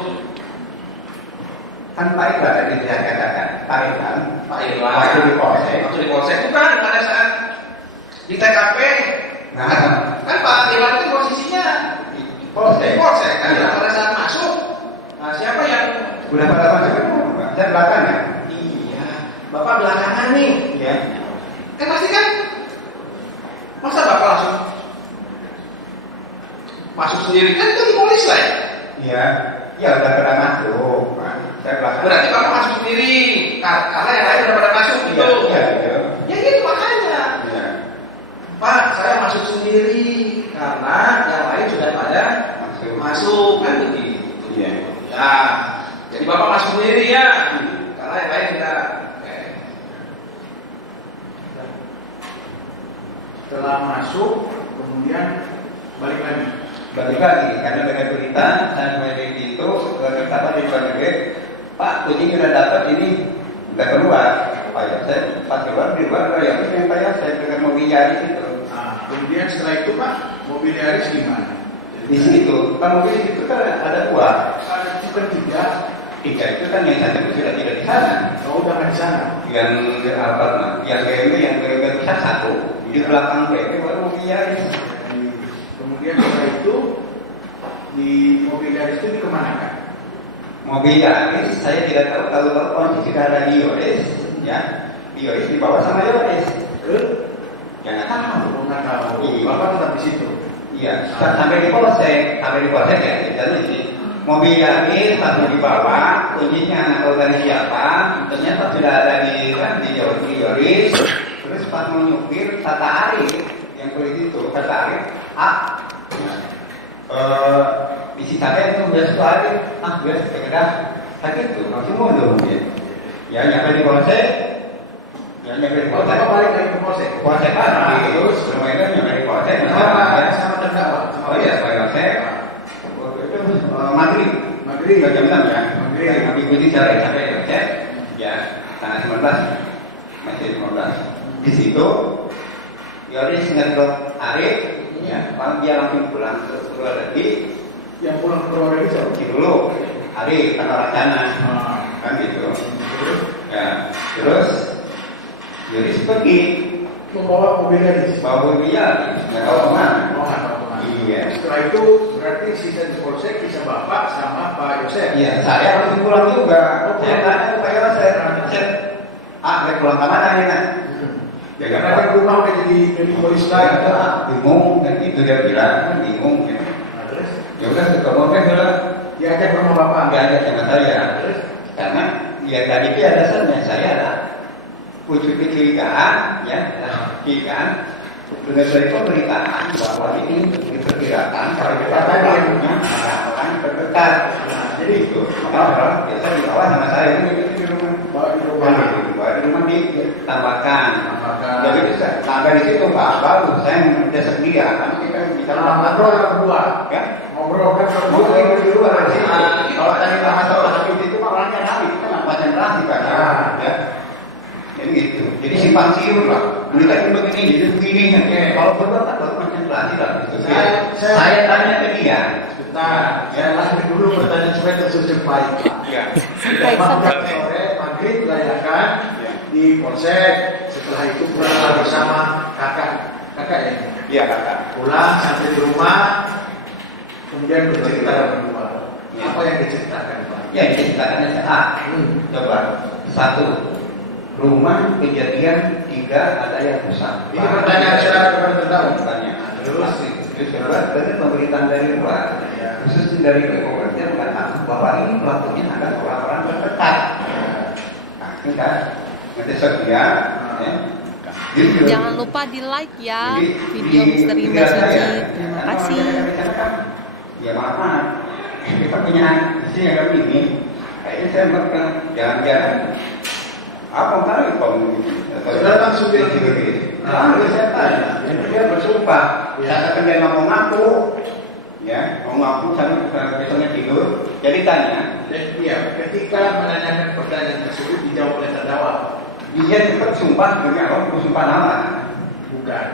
Kan Pak Irwan tadi saya katakan, Pak Irwan. Pak Irwan. Waktu di Polsek. Waktu di Polsek bukan pada saat di TKP. Nah, Kan Pak Irwan itu posisinya di Polsek. di Polsek kan. Iya. Pada saat masuk, nah siapa yang? Udah pada masuk kan? Pak? Saya belakangnya. Iya, Bapak belakangan nih. Iya. Kan pasti kan? Masa Bapak langsung masuk sendiri? Kan itu di polis lah ya? Iya. Ya udah pada masuk. Pak. Saya belakang. Berarti Bapak masuk sendiri karena yang lain udah pada masuk gitu. Iya, iya. Ya gitu makanya. Iya. Pak, saya masuk sendiri karena yang lain sudah pada masuk kan begitu. Iya. Ya, jadi Bapak masuk sendiri ya, karena yang lain tidak. Setelah masuk, kemudian balik lagi. Balik lagi karena dengan berita saya mulai di pintu kata di Bandung, Pak kucing sudah dapat ini udah keluar. Pak Yosef pas keluar di luar ada yang ini Pak Yosef dengan mobil Yaris itu. Nah, kemudian setelah itu Pak, mobil Yaris di mana? Di situ, Pak mobil itu kan ada dua. Itu kan tiga. Tiga itu kan yang satu sudah tidak di sana. Oh, udah nggak di sana. Yang apa? Yang BMW yang bisa satu di belakang BMW baru mobil Yaris. Kemudian setelah itu di mobil Yaris itu dikemanakan? Mobil Yaris saya tidak tahu posisi sudah ada di Yoris, ya. Di Yoris dibawa sama Yoris. Ya nggak tahu. Oh, nggak tahu. Iya. Bapak tetap di situ. Iya. Sampai di Polsek ya. Kita di mobil Yaris pas mau dibawa, kuncinya nggak tahu dari siapa, ternyata sudah ada di Yoris. Terus pas mau nyupir, kata Arif yang polisi itu, kata Arif, isi saya itu biasa tuh Arif, biasa sekedar sakit tuh, langsung mundur mungkin. Ya nyampe di polsek, balik lagi ke polsek. Polsek kan, terus lumayan nyampe di polsek, sama terdakwa. oh iya, polsek. Maghrib jam 6 ya. Maghrib ikuti saya sampai cek ya tanggal 19 masih 15. Di situ Yoris ngedrop Arif ya, malam dia langsung pulang ke lagi. Yang pulang ke rumah lagi siapa? Dulu Arif kan orang sana kan gitu. Terus Yoris pergi membawa mobil Yaris. bawa mobil Yaris nggak tahu kemana. Iya. Setelah itu berarti sisa di polsek bisa bapak sama Pak Yosef. Iya, saya harus pulang juga. Saya tanya ke Pak Yosef, saya pulang kemana ya? Ya karena kan rumah udah jadi polis lagi. Bingung, kan itu dia bilang, bingung. Terus? Ya udah ke mobil lah. Diajak ke rumah bapak. Nggak ada sama saya. Terus? Karena ya tadi itu ada dasarnya saya ada wujud kecurigaan, ya, kecurigaan. Dengan dari pemberitaan bahwa ini diperkirakan kalau kita tadinya orang terdekat. Jadi itu maka orang biasa dibawa sama saya itu di rumah, bawa di rumah ditambahkan. Jadi bisa tambah di situ bagus saya mendesak dia kan kita bisa ngobrol berdua, ya ngobrol kan ngobrol di luar sih. Kalau tadi bahasa itu kan orangnya nabi kita nggak konsentrasi kan ya. Jadi gitu. Jadi simpang siur lah. Mereka itu begini, jadi begini. Kalau berdua tak tahu konsentrasi lah. Gitu. Saya tanya ke dia. Bentar, saya lanjut dulu pertanyaan supaya tersusun baik. Iya. Malam sore maghrib dirayakan di polsek. Setelah itu pulang bersama kakak ya. Iya kakak. Pulang sampai di rumah, kemudian bercerita berdua. Apa yang diceritakan Pak? Ya diceritakan coba satu. Rumah kejadian tidak ada yang rusak. Ini pertanyaan saya kepada terdakwa. Tanya. Terus kedua, benar pemberitaan dari luar, khusus dari PPKP mengatakan bahwa ini pelakunya adalah orang-orang terdekat. Nah, ini kan mendesak dia. Jangan lupa di like ya video Misteri Mbak Suci. Terima kasih. Ya maaf, kita punya isi yang ini. Kayaknya saya mereka jangan-jangan apa kali kamu saudara langsung bilang gitu. Saya tanya, dia bersumpah. Saya akan dia mau ngaku, ya, mau ngaku sampai besoknya tidur. Jadi tanya, ya, ketika menanyakan pertanyaan tersebut dijawab oleh terdakwa. dia cepat sumpah, sebenarnya apa? Sumpah nama. Bukan.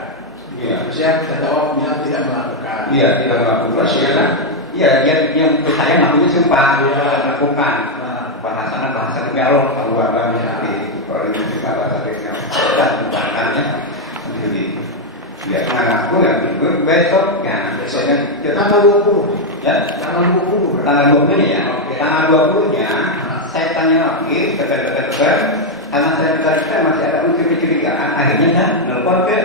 Iya. Saya terdakwa bilang tidak melakukan. Iya, tidak melakukan. Iya, dia yang percaya ngakunya sumpah, dia melakukan. Bahasa demi Allah, kalau ada seperti itu, kalau ini kita bahasa demi Allah, dan bukannya sendiri. Ya, mengaku yang itu besoknya tanggal 20, ya, tanggal 20 ya, tanggal 20-nya, saya tanya lagi, karena saya tadi masih ada unsur kecurigaan, akhirnya saya nelfon ke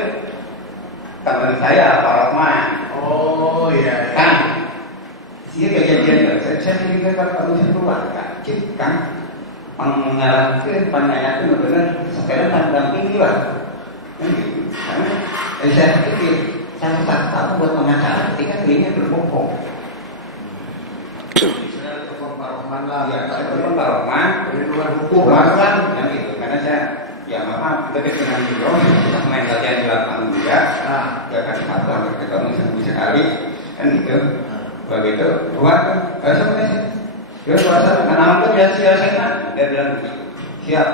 teman saya, Pak Rahman. Oh iya. Kan, sih kejadian saya curiga kalau unsur keluarga. Kan mengalami penanya itu benar sekarang tentang tinggi lah karena saya pikir saya tak tahu buat pengacara ketika dirinya berbohong. Saya telepon Pak Rahman lah. Ya, saya telepon Pak Rahman dari luar hukum kan yang itu karena saya ya maaf dekat dengan beliau kita main latihan di lapangan juga ya kan satu hampir ketemu sekali kan gitu begitu buat sama sih. Dia merasa karena aku biasa dia bilang begitu. Siap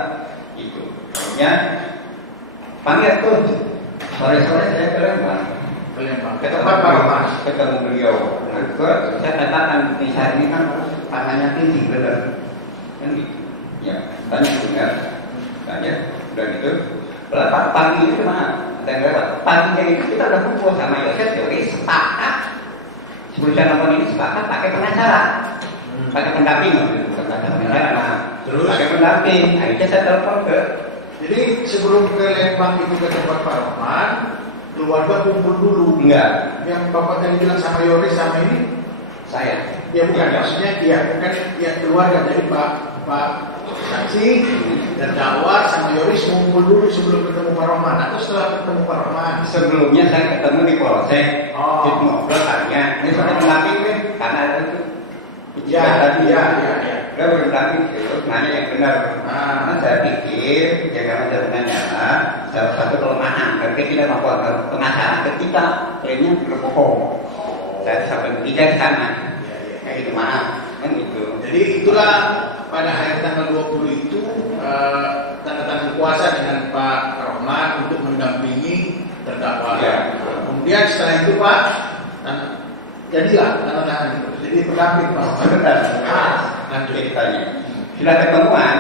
itu. Kemudian panggil tuh sore-sore saya ke Lembang. Ketemu beliau. Saya katakan di saat ini kan tangannya tinggi benar. Kan gitu. Ya, tanya benar. Tanya udah gitu. Pagi itu kemana? Paginya itu kita udah kumpul sama Yosef Yori sepakat. Sebelum nonton ini sepakat pakai pengacara. Pakai pendamping, terus pakai pendamping. Akhirnya saya telepon ke. Jadi sebelum ke Lembang itu ke tempat Pak Rahman, keluarga kumpul dulu. Enggak. Yang bapak tadi bilang sama Yoris sama ini, saya. Ya bukan, maksudnya ya bukan ya keluarga, jadi Pak saksi dan dakwa sama Yoris ngumpul dulu sebelum ketemu Pak Rohman atau setelah ketemu Pak Rohman? Sebelumnya saya ketemu di Polsek, Oh. di ngobrol tanya, ini soalnya pendamping deh, karena ada itu. Ya. Dia berpendamping terus nanya yang benar. Karena saya pikir jangan ada nyala salah satu kelemahan karena kita tidak melakukan pengacara ketika klaimnya berbohong. Saya sampai bertiga di sana. Kayak gitu maaf kan gitu. Jadi itulah pada hari tanggal 20 itu tanda tangan kuasa dengan Pak Rohman untuk mendampingi terdakwa. Ya. Kemudian setelah itu Pak, jadilah tanda tangan itu. Jadi pendamping Pak Rohman. Sebentar. Lanjut. Ceritanya. Sudah ketemuan.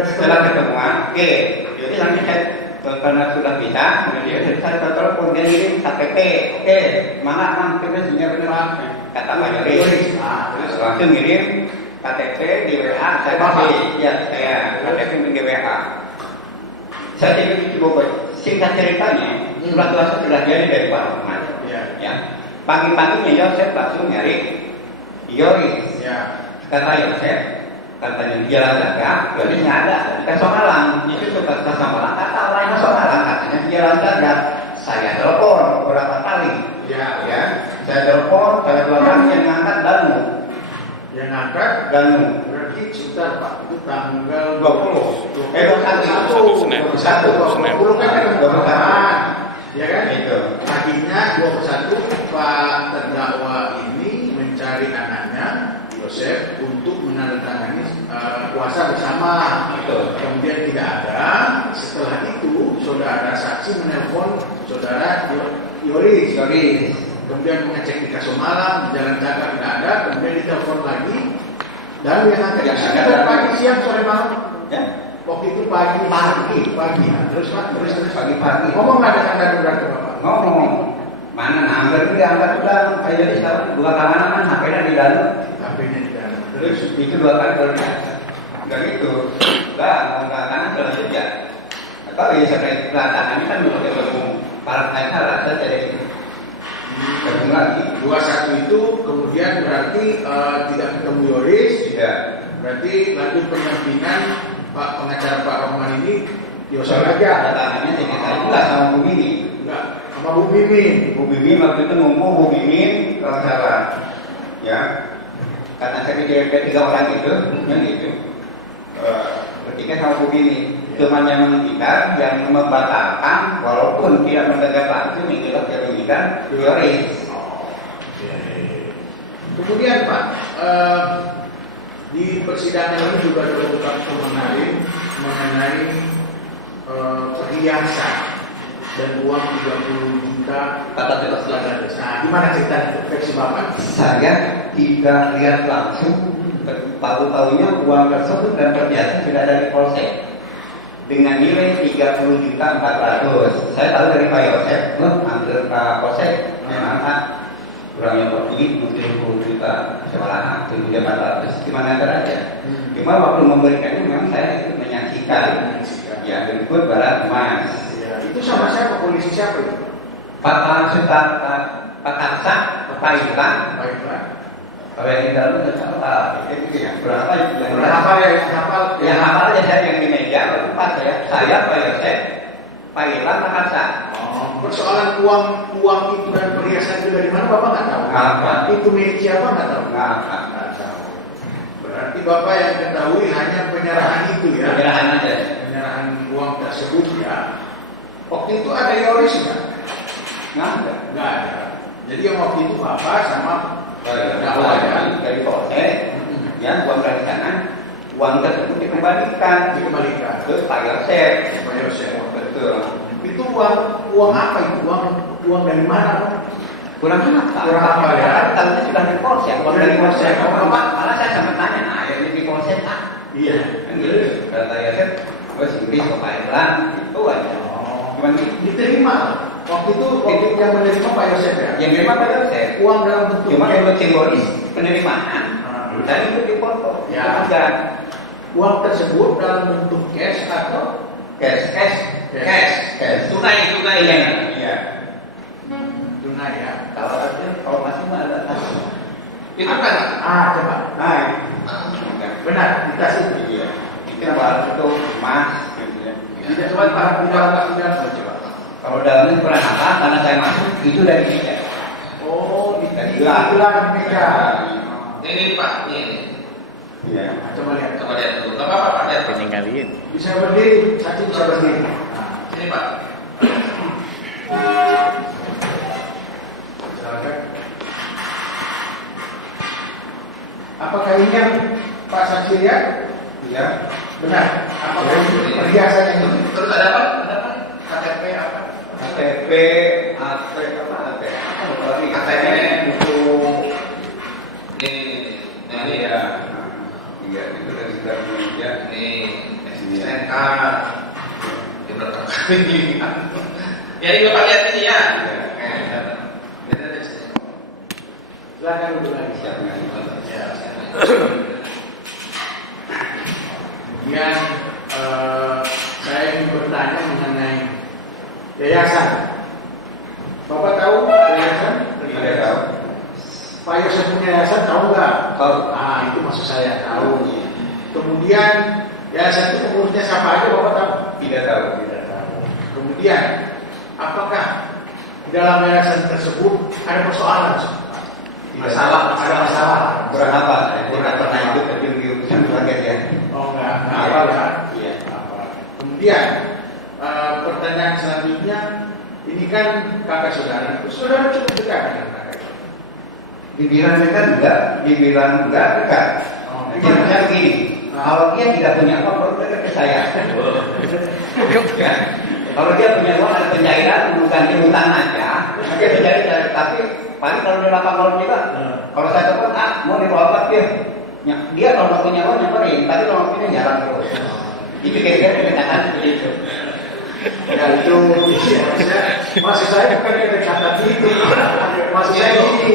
Setelah ketemuan, oke. Jadi nanti saya karena sudah bisa, kemudian saya telepon dia ngirim KTP, oke, mana mang kita punya beneran, kata Pak Yoris, terus langsung ngirim KTP di WA, saya kasih, ya saya KTP di WA. Saya jadi coba singkat ceritanya, surat kuasa sudah jadi dari Pak Rohman, ya. Pagi-paginya Yosef langsung nyari Yoris, kata Yosef. Katanya di jalan saja, jadi nggak ada. Kita soalan, itu suka soalan. Kata lainnya soalan, katanya di jalan saja. Saya telepon beberapa kali. Ya. Saya telepon, saya telepon yang ngangkat Danu. Yang ngangkat Danu. berarti sebentar Pak, itu tanggal 20. 21 kan ada pembukaan. Ya kan? Itu. Paginya 21 Pak terdakwa ini mencari anaknya Yosef untuk menandatangani kuasa bersama. Kemudian tidak ada. Setelah itu saudara saksi menelpon saudara Yoris. Kemudian mengecek di Kaso Malam, di Jalan Cakar tidak ada. Kemudian ditelepon lagi. Dan yang ada pagi, siang, sore, malam. Ya. Waktu itu pagi. Terus Pagi. ngomong nggak dengan Danu berarti Bapak? Ngomong. Mana nambah diangkat udah kayak jadi sekarang 2 kawanan kan HP-nya di Danu. HP-nya di Danu. Terus itu 2 kali baru biasa. Enggak gitu. Enggak kanan selanjutnya. Atau ya seperti belakangan ini kan belum ketemu partai salah saja jadi ketemu lagi. 21 itu kemudian berarti tidak ketemu Yoris. Tidak. Berarti lanjut pendampingan Pak pengacara Pak Rohman ini Yosef aja. Tangannya jadi saya juga sama Bu Mimi. Enggak, sama Bu Mimi. Bu Mimi waktu itu ngomong Bu Mimi kalau salah. Ya. Karena saya pikir 3 orang itu, yang itu. Bertiga sama Bu Mimi. Cuma yang menghentikan, yang membatalkan, walaupun tidak mendengar langsung, yang jelas yang menghentikan, Yoris. Kemudian Pak, di persidangan ini juga terungkap mengenai perhiasan dan uang 30 juta Kata jelas. Nah, gimana cerita versi Bapak? Saya tidak lihat langsung, tahu-tahunya uang tersebut dan perhiasan sudah dari Polsek dengan nilai 30.400.000. Saya tahu dari Pak Yosef, ambil ke Polsek, memang Pak kurangnya pergi mungkin 10 juta sekolah 7.400.000 gimana aja. Cuma waktu memberikannya memang saya itu menyaksikan, ya berikut barang emas. Itu sama siapa? Polisi siapa itu? Pak Taksa, Pak Ilan, Baiklah. kalau yang di dalam berapa? Itu ya berapa? Yang hafal aja saya yang di meja, lalu pas saya Pak Yosef, Pak Ilan, Pak Taksa. Persoalan uang itu dan perhiasan itu dari mana Bapak nggak tahu? Nggak tahu. Itu milik siapa nggak tahu? Nggak tahu. Berarti Bapak yang ketahui hanya penyerahan itu ya? Penyerahan aja. Penyerahan uang tersebut ya. Waktu itu ada Yoris nggak? Nggak ada. Nggak ada. Jadi yang waktu itu Bapak sama dakwa dari Polsek, ya uang dari sana, uang tersebut dikembalikan ke Pak Yosef. Pak Yosef. Betul. Itu uang apa itu? Uang dari mana Pak? Kurang apa ya? Tahunya sudah di Polsek, uang dari Polsek. Malah saya sampai tanya, nah yang di Polsek Pak? Iya. Kan gitu. Kata Yosef, gue sendiri ke Pak Ilan, itu aja. Cuman diterima. Waktu itu yang menerima Pak Yosef ya? Yang menerima Pak Yosef. Uang dalam bentuk. Cuma untuk simbolis penerimaan. Dan itu dipoto. Ya. Uang tersebut dalam bentuk cash atau cash. Tunai ya. Iya. Tunai ya. Kalau masih mah ada tas. Itu kan? Coba. Nah, Benar, di tas itu. iya. Itu baru itu emas. Gitu ya. Tidak coba Pak, di dalam coba. Kalau dalamnya kurang apa? Karena saya masuk itu dari meja. Oh, di Dari gelang meja. Ini Pak, ini. Iya. Coba lihat. Coba lihat dulu. Nggak apa-apa Pak, lihat. Tinggalin. Bisa berdiri, saksi bisa berdiri. Sini Pak. Silakan. Apakah ini yang Pak saksi lihat? Iya. Benar. Apakah ini perhiasan yang ini? Terus ada apa? Ada apa? KTP apa? KTP, AT apa AT? KTP. Buku. Ini Ini ya. Iya, itu dari meja. Ini SNK. Di belakang kali. Ya ini Bapak lihat ini ya. Lihat ada di sini. Silakan duduk lagi. Ya. Kemudian saya ingin bertanya mengenai yayasan. Bapak tahu yayasan? Tidak tahu. Pak Yosef punya yayasan tahu nggak? Tahu. Itu maksud saya tahu. Kemudian yayasan itu pengurusnya siapa aja Bapak tahu? Tidak tahu. Tidak tahu. Kemudian apakah di dalam yayasan tersebut ada persoalan? Masalah. Ada masalah. Berapa? Tidak pernah ikut tapi di urusan keluarga ya. Oh enggak Iya. apa ya? Iya. Apa? Kemudian pertanyaan selanjutnya, ini kan kakak saudara, saudara cukup dekat dengan kakak itu. Dibilang dekat enggak, dibilang enggak dekat. Oh, Jadi saya begini, kalau dia tidak punya uang baru dekat ke saya. Ya. Kalau dia punya uang ada pencairan bukan hutang aja, dia pencairan tapi paling kalau dia lapang kalau juga. Kalau saya telepon, mau dibawa dia. Ya, dia kalau nggak punya uang nyamperin, tapi kalau nggak punya jalan terus. Itu kira-kira pendekatan seperti itu. Ya itu, maksud saya bukan kedekatan itu. Maksud saya gini,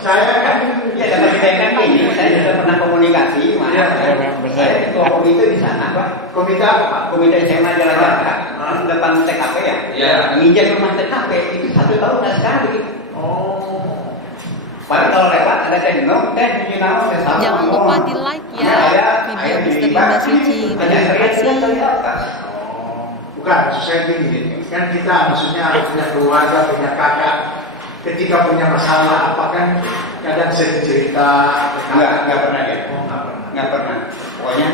saya kan Ya dapat dikatakan ini, saya sudah pernah komunikasi, Iya, saya ketua komite di sana, Pak. komite apa Pak? Komite SMA Jalan Jaga, depan TKP ya. Iya. Nginjak rumah TKP itu 1 tahun nggak sekali. Oh, Paling kalau lewat ada tendong, nyuci nama, sama. Jangan lupa di like ya video Misteri Mbak Suci. Terima kasih. bukan, maksud saya gini, kan kita maksudnya punya keluarga, punya kakak, ketika punya masalah apa kan kadang sering cerita. Nggak pernah ya. Oh, nggak pernah. Nggak pernah. Pokoknya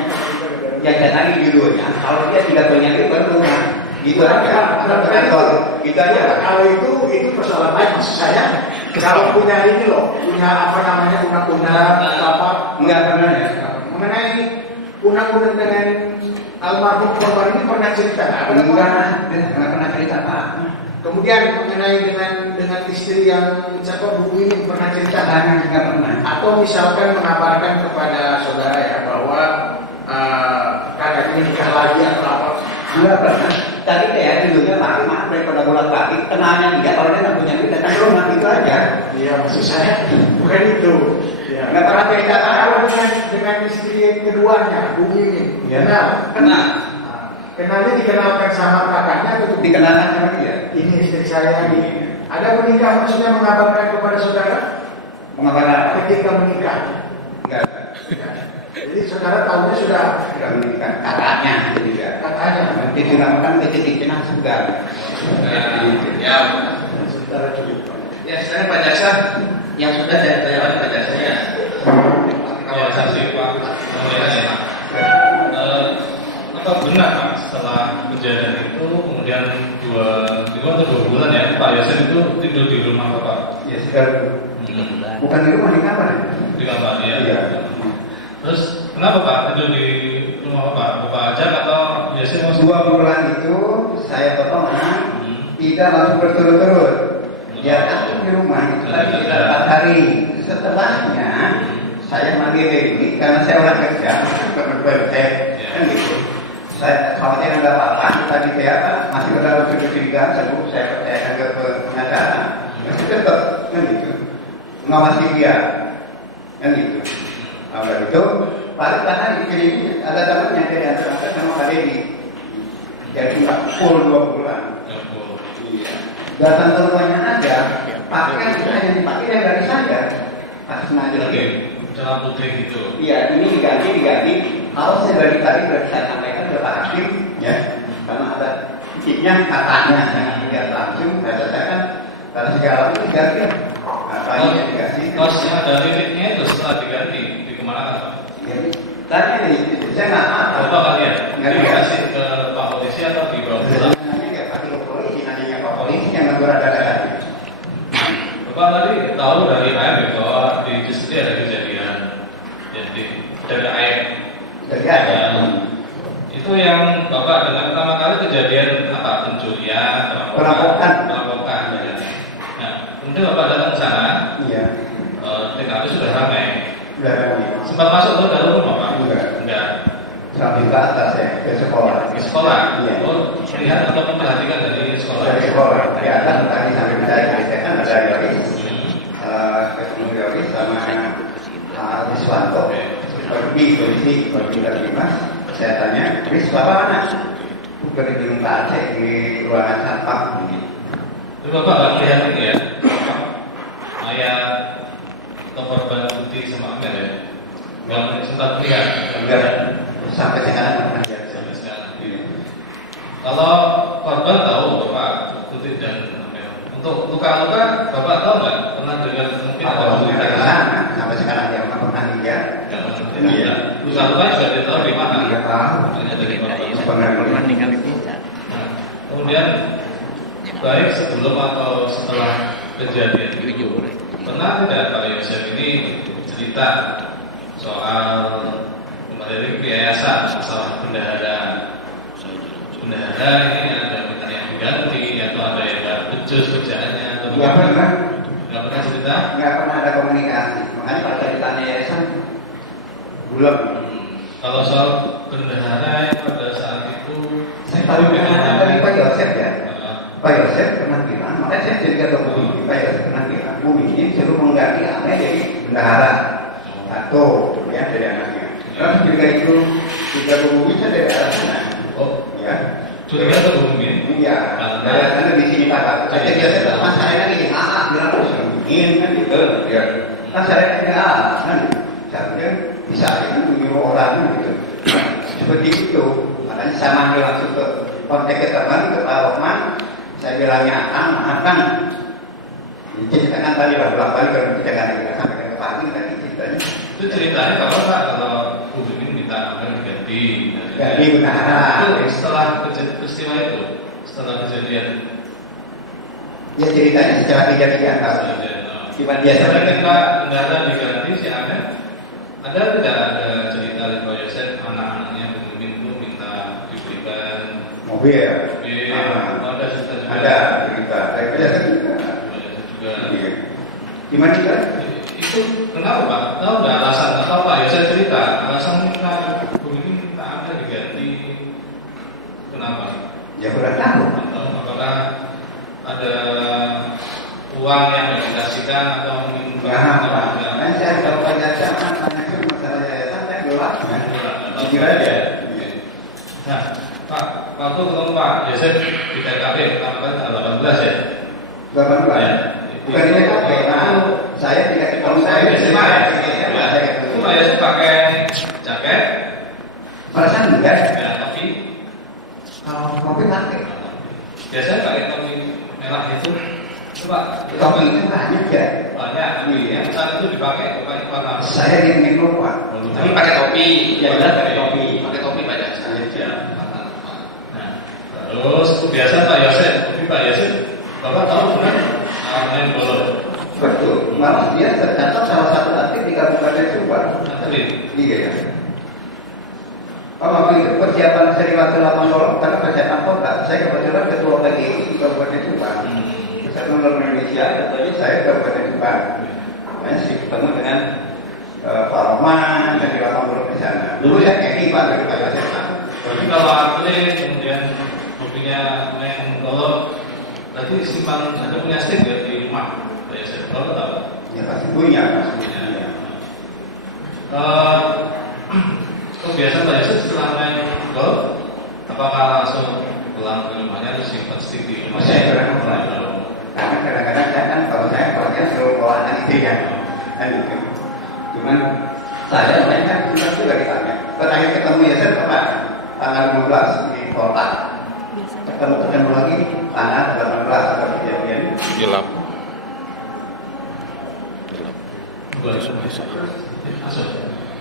yang cari judulnya, kalau dia tidak punya duit baru rumah. Gitu aja. Kantor. Gitu aja. Kalau itu persoalan lain maksud saya. Kalau punya ini loh, punya apa namanya undang-undang atau apa? Nggak pernah ya. Mengenai undang-undang dengan almarhum korban ini pernah cerita Nggak pernah cerita apa. Kemudian mengenai dengan istri yang siapa Bu ini pernah cerita Nggak pernah. atau misalkan mengabarkan kepada saudara ya bahwa kakaknya nikah lagi atau apa? Nggak pernah. Tadi kayak dulunya lari maaf daripada bolak-balik. Kenalnya dia kalau dia nggak punya duit datang ke rumah gitu aja. Iya maksud saya bukan itu. Ya. Nggak pernah cerita Kalau dengan istri keduanya Bu ini Ya. kenal. Kenalnya dikenalkan sama kakaknya atau Dikenalkan sama dia. ini istri saya ini. Ada menikah maksudnya mengabarkan kepada saudara Mengabarkan apa? ketika menikah. Nggak. Jadi saudara tahunya sudah Sudah menikah. Kakaknya juga. katanya. Nanti dinamakan titik jenah sudah. Ya. Saudara juga. Ya, saya Pak Jaksa yang sudah saya tanya Pak Jaksa ya. Ya, saksi Pak. Apa benar Pak setelah kejadian itu kemudian 2 atau 2 bulan ya Pak Yosef itu tidur di rumah Bapak? Ya sudah. 3 bulan. Bukan di rumah di kamar. Di kamar ya? Iya. Terus kenapa Pak tidur di rumah Bapak? Bapak ajak atau Yosef mau 2 bulan itu saya potong tidak langsung berturut-turut. Dia langsung di rumah itu tadi sekitar 4 hari. Setelahnya saya manggil ini karena saya orang kerja, kan gitu. Saya khawatir nggak apa-apa. Tadi kayak apa? Masih berlalu curiga, saya percayakan ke pengacara. Masih tetap kan gitu. Mengawasi dia, kan gitu. Nah, itu paling karena di ada temannya dia diantar sama Pak Dedi. Jadi nggak full 2 bulan. Iya. Datang ke rumahnya aja, pakaian hanya dipakai yang dari saya. atas nama jelas. Dalam putih gitu. Iya, ini diganti. Kalau saya balik tadi berarti saya sampaikan ke Pak Hakim, ya, karena ada titiknya katanya yang tidak langsung. Kata saya kan, kata segala itu diganti. Katanya dikasih. Kalau ada titiknya itu setelah diganti, dikemanakan Pak? Tanya nih, saya nggak tahu. Bapak kalian Nggak dikasih ke Pak Polisi atau di bawah pulang? Nanya nggak pasti ke polisi, nanya Pak Polisi yang berada tadi. Bapak tadi tahu dari ayam bahwa di Cisdi ada kejadian, jadi dari ayam. Jadi ada. Itu yang Bapak dengar pertama kali kejadian apa? Pencurian, Perampokan. Ya. Nah, kemudian Bapak datang ke sana, Iya. TKP sudah ramai. Sudah ramai. Sempat masuk ke dalam rumah Pak? Enggak. Sampai ke atas ya, ke sekolah. Ke sekolah? Iya. Oh, lihat atau memperhatikan dari sekolah? Dari sekolah. Di atas tadi sampai saya kan ada Yoris. Ketemu Yoris sama Wiswanto. Pergi polisi, pergi dari Mas. Saya tanya, Riz, Bapak mana? Bukan di rumah Aceh, di ruangan satpam. Itu Bapak nggak melihat ini ya? Mayat atau korban putih sama Amel ya? Nggak sempat melihat? Enggak. Sampai sekarang nggak pernah lihat. Sampai sekarang. Kalau korban tahu Bapak putih dan Amel. Untuk luka-luka Bapak tahu nggak? Pernah dengar mungkin ada berita ke sana? Sampai sekarang dia nggak pernah lihat. Nggak pernah. Luka-luka juga tidak tahu di mana. Dia tahu. Hanya dari korban. Pernah tinggal di desa. Nah, kemudian baik sebelum atau setelah kejadian itu pernah tidak Pak Yosef ini cerita soal kembali yayasan masalah bendahara ini ada minta yang diganti atau ada yang nggak becus kerjaannya atau Nggak pernah. nggak pernah cerita? Nggak pernah ada komunikasi. Makanya kalau saya ditanya yayasan, belum. Kalau soal bendahara yang pada saat itu Saya tahu dari Pak Yosef ya. uh, Pak Yosef pernah bilang, makanya saya jadi ketua Bu Mimi. Pak Yosef pernah bilang, Bu Mimi suruh mengganti anaknya jadi bendahara. Satu, ya dari anaknya. Terus juga itu juga Bu Mimi saya dari arah sana. oh Ya, curiga atau mungkin? iya. Karena di sini Pak. Saya biasa mas saya lagi bilang harus mungkin kan gitu. Ya. Kan saya kan seharusnya bisa kan menyuruh orang gitu. Seperti itu. Makanya saya manggil langsung ke kontak ke teman, ke Pak Rohman. Saya bilangnya akan ceritakan tadi lah beberapa kali kalau kita nggak sampai ke Pak ini tadi ceritanya. Itu ceritanya kalau Pak kalau Bu Mimin minta Amel diganti. Jadi benar. Itu setelah peristiwa itu, setelah kejadian. Ya ceritanya secara kejadian kalau cuma biasa Ketika bendahara diganti si Amel, ada tidak ada cerita dari Pak Yosef anak-anaknya Bu Mimin itu minta diberikan mobil. ada cerita juga. Ada cerita. Saya kerja juga. Juga. Gimana juga? Itu kenapa Pak? Tahu nggak alasan? Atau Pak Yosef cerita alasan minta Bu Mimin minta Amel diganti? Kenapa? Ya kurang tahu. Atau apakah ada uang yang dikasihkan atau mungkin Nah, saya kalau banyak zaman tanya masalah yayasan saya gelap. Jujur aja. Nah, Pak, waktu ketemu Pak Yosef di TKP pertama kali tanggal 18 ya? 18. Bukan ini kan saya tidak ketemu saya itu Pak Yosef pakai jaket, perasaan enggak. ya topi. Kalau kopi pakai. Biasanya pakai topi merah itu, coba Kopi itu banyak ya. banyak. Tapi yang saat itu dipakai topi warna. Saya di Mikropa. Tapi pakai topi. Ya jelas pakai topi. Pakai topi banyak sekali. Nah, terus biasa Pak Yosef, tapi Pak Yosef, Bapak tahu kan main bola. Betul. Malah dia tercatat salah satu atlet di Kabupaten Subang. Atlet. Iya ya. Kalau itu persiapan seri waktu 8 bola karena persiapan kota. Saya kebetulan ketua PGI di Kabupaten Subang. Persatuan Guru Indonesia, ketuanya saya Kabupaten Subang. Makanya sih ketemu dengan Pak Rohman dan di 8 bola di sana. Dulu saya KI Pak dari Pak Yosef. Tapi kalau atlet kemudian hobinya main bola, berarti simpan ada punya stick ya di rumah Pak Yosef. Bapak tahu? Ya pasti punya. Kebiasaan Pak Yosef setelah main golf, apakah langsung pulang ke rumahnya terus simpan stick di rumahnya? Saya kurang tahu. Karena kadang-kadang saya kan kalau saya selalu bawa anak istri kan. gitu. Cuman saya mainkan kita juga ditanya. Terakhir ketemu ya saya pernah tanggal 15 di kota. Ketemu lagi tanggal 18 ada kejadian. Gelap.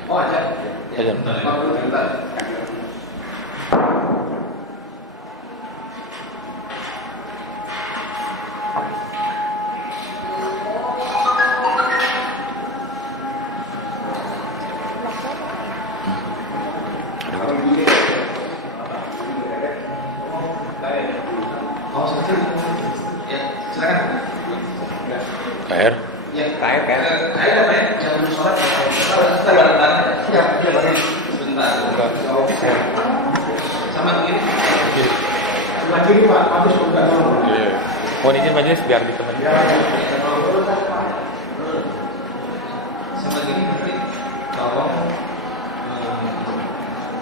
Oh ada. Ada. Oh, seperti itu. Ya, silakan. KR. Ya, KR apa ya? Jangan dulu sholat. Kita bareng-bareng. Ya, bareng. Sebentar. Sama begini. Lagi Pak, habis buka dulu. Iya. Mohon izin majelis biar ditemenin. Sama gini berarti tolong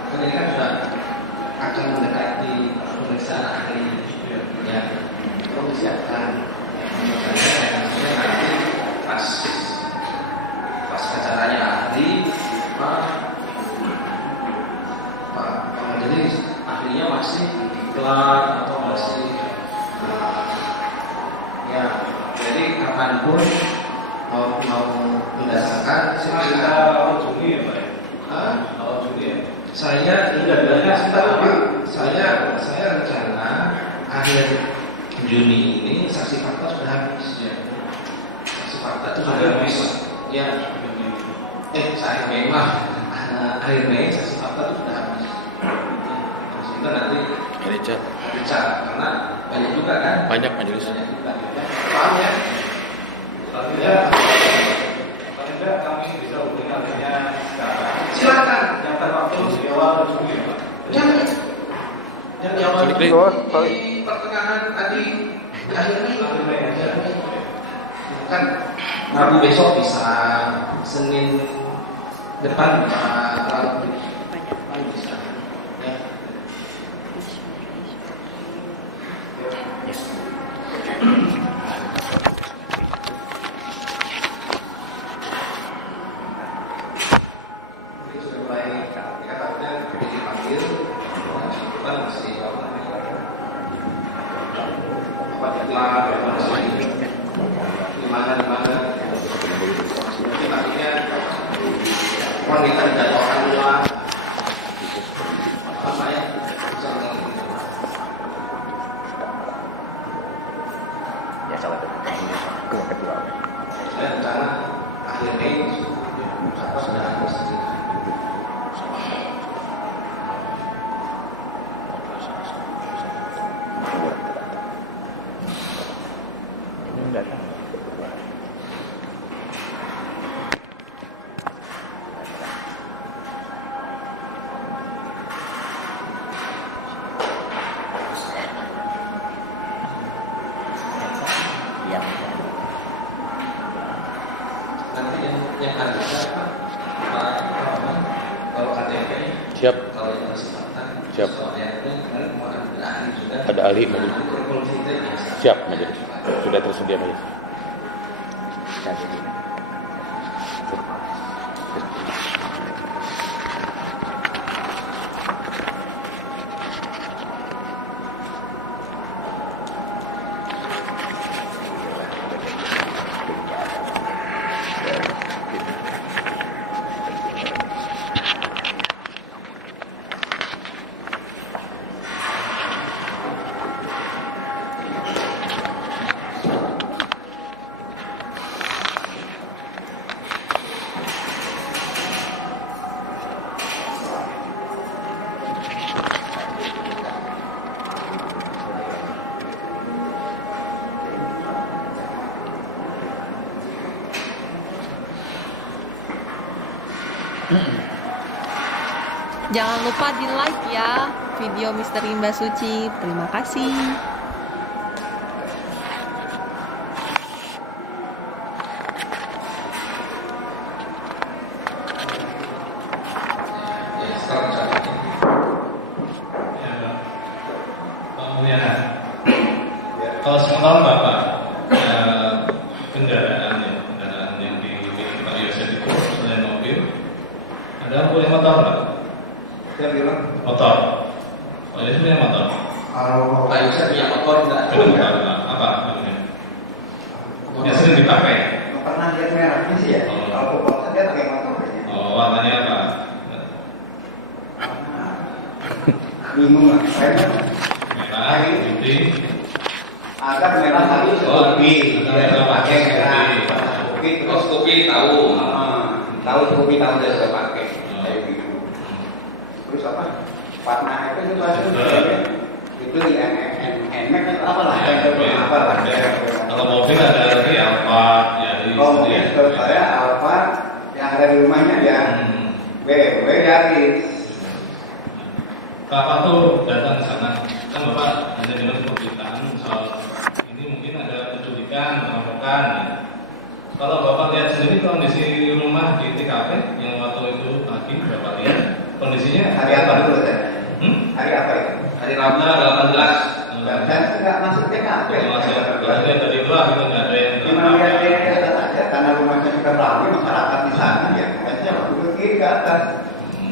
kan ini kan sudah akan mendekati pemeriksaan ahli ya, tolong disiapkan misalnya nanti pas acaranya ahli Pak Majelis ahlinya masih iklan atau masih ya, jadi kapanpun mau mendasarkan kita awal Juni ya Pak? Awal Juni ya? Saya rencana akhir Juni ini saksi fakta sudah habis ya. Saksi fakta itu sudah habis ya. Saya memang akhir Mei saksi fakta itu sudah habis. Terus kita nanti bicara karena banyak juga kan? Banyak majelis. Paham ya? Paling tidak kami bisa hubungi artinya sekarang. Silakan. Yang terwaktu di awal Juni ya Pak. Yang di awal Klik. di pertengahan tadi di akhir Mei. Kan Rabu besok bisa, Senin depan bisa, Rabu bisa. Ya. Ini sudah mulai dikatakan dipanggil, kita masih apa diklar, masih di mana. Jadi artinya wanita dijadwalkan ulang. Apa ya? Bisa Ya salah ketua. saya rencana akhir Mei sudah harus Ini enggak tahu. Yang nanti yang harusnya Pak kalau KTP Siap. kalau yang kesempatan Siap. soalnya itu kemarin mau ada ahli juga Ada ahli majelis. kurikulum kita biasa. Siap majelis. Sudah tersedia majelis. jadi Jangan lupa di like ya video Misteri Mbak Suci. Terima kasih. Ya, sekarang saya Ya, Pak Mulyana. Kalau sepengetahuan Bapak, kendaraan yang dimiliki Pak motor nggak? Saya bilang, Motor. Pak Yosef punya motor. kalau Pak Yusuf punya motor enggak? Punya motor nggak? Apa? Yang sering dipakai. nggak pernah lihat merahnya sih ya. Oh. Kalau pokoknya dia pakai motor kayaknya. Oh, warnanya apa? Bingung lah. Kayaknya Merah, putih. agak merah tapi kopi. ada Dia merah, pakai merah. kopi. Kopi Terus terus kopi tahu. tahu kopi tahu dia sudah pakai. Oh. Kayak gitu. Terus apa? Warna itu juga itu di NMAX itu apa lah? Apa lah? Kalau mobil ada lagi apa? Ya di Oh, mungkin kalau saya apa yang ada di rumahnya ya BMW dari Bapak tuh datang ke sana, kan Bapak hanya dengar pemberitaan soal ini mungkin ada penculikan, perampokan. Ya. Kalau Bapak lihat sendiri kondisi rumah di TKP yang waktu itu pagi Bapak lihat kondisinya hari apa dulu saya? Hari apa itu? Hari Rabu 18. Dan nggak masuk TKP. Berarti yang dari luar itu nggak ada yang Cuma lihat dia atas aja karena rumahnya juga ramai masyarakat di sana ya. Makanya waktu ke kiri ke atas.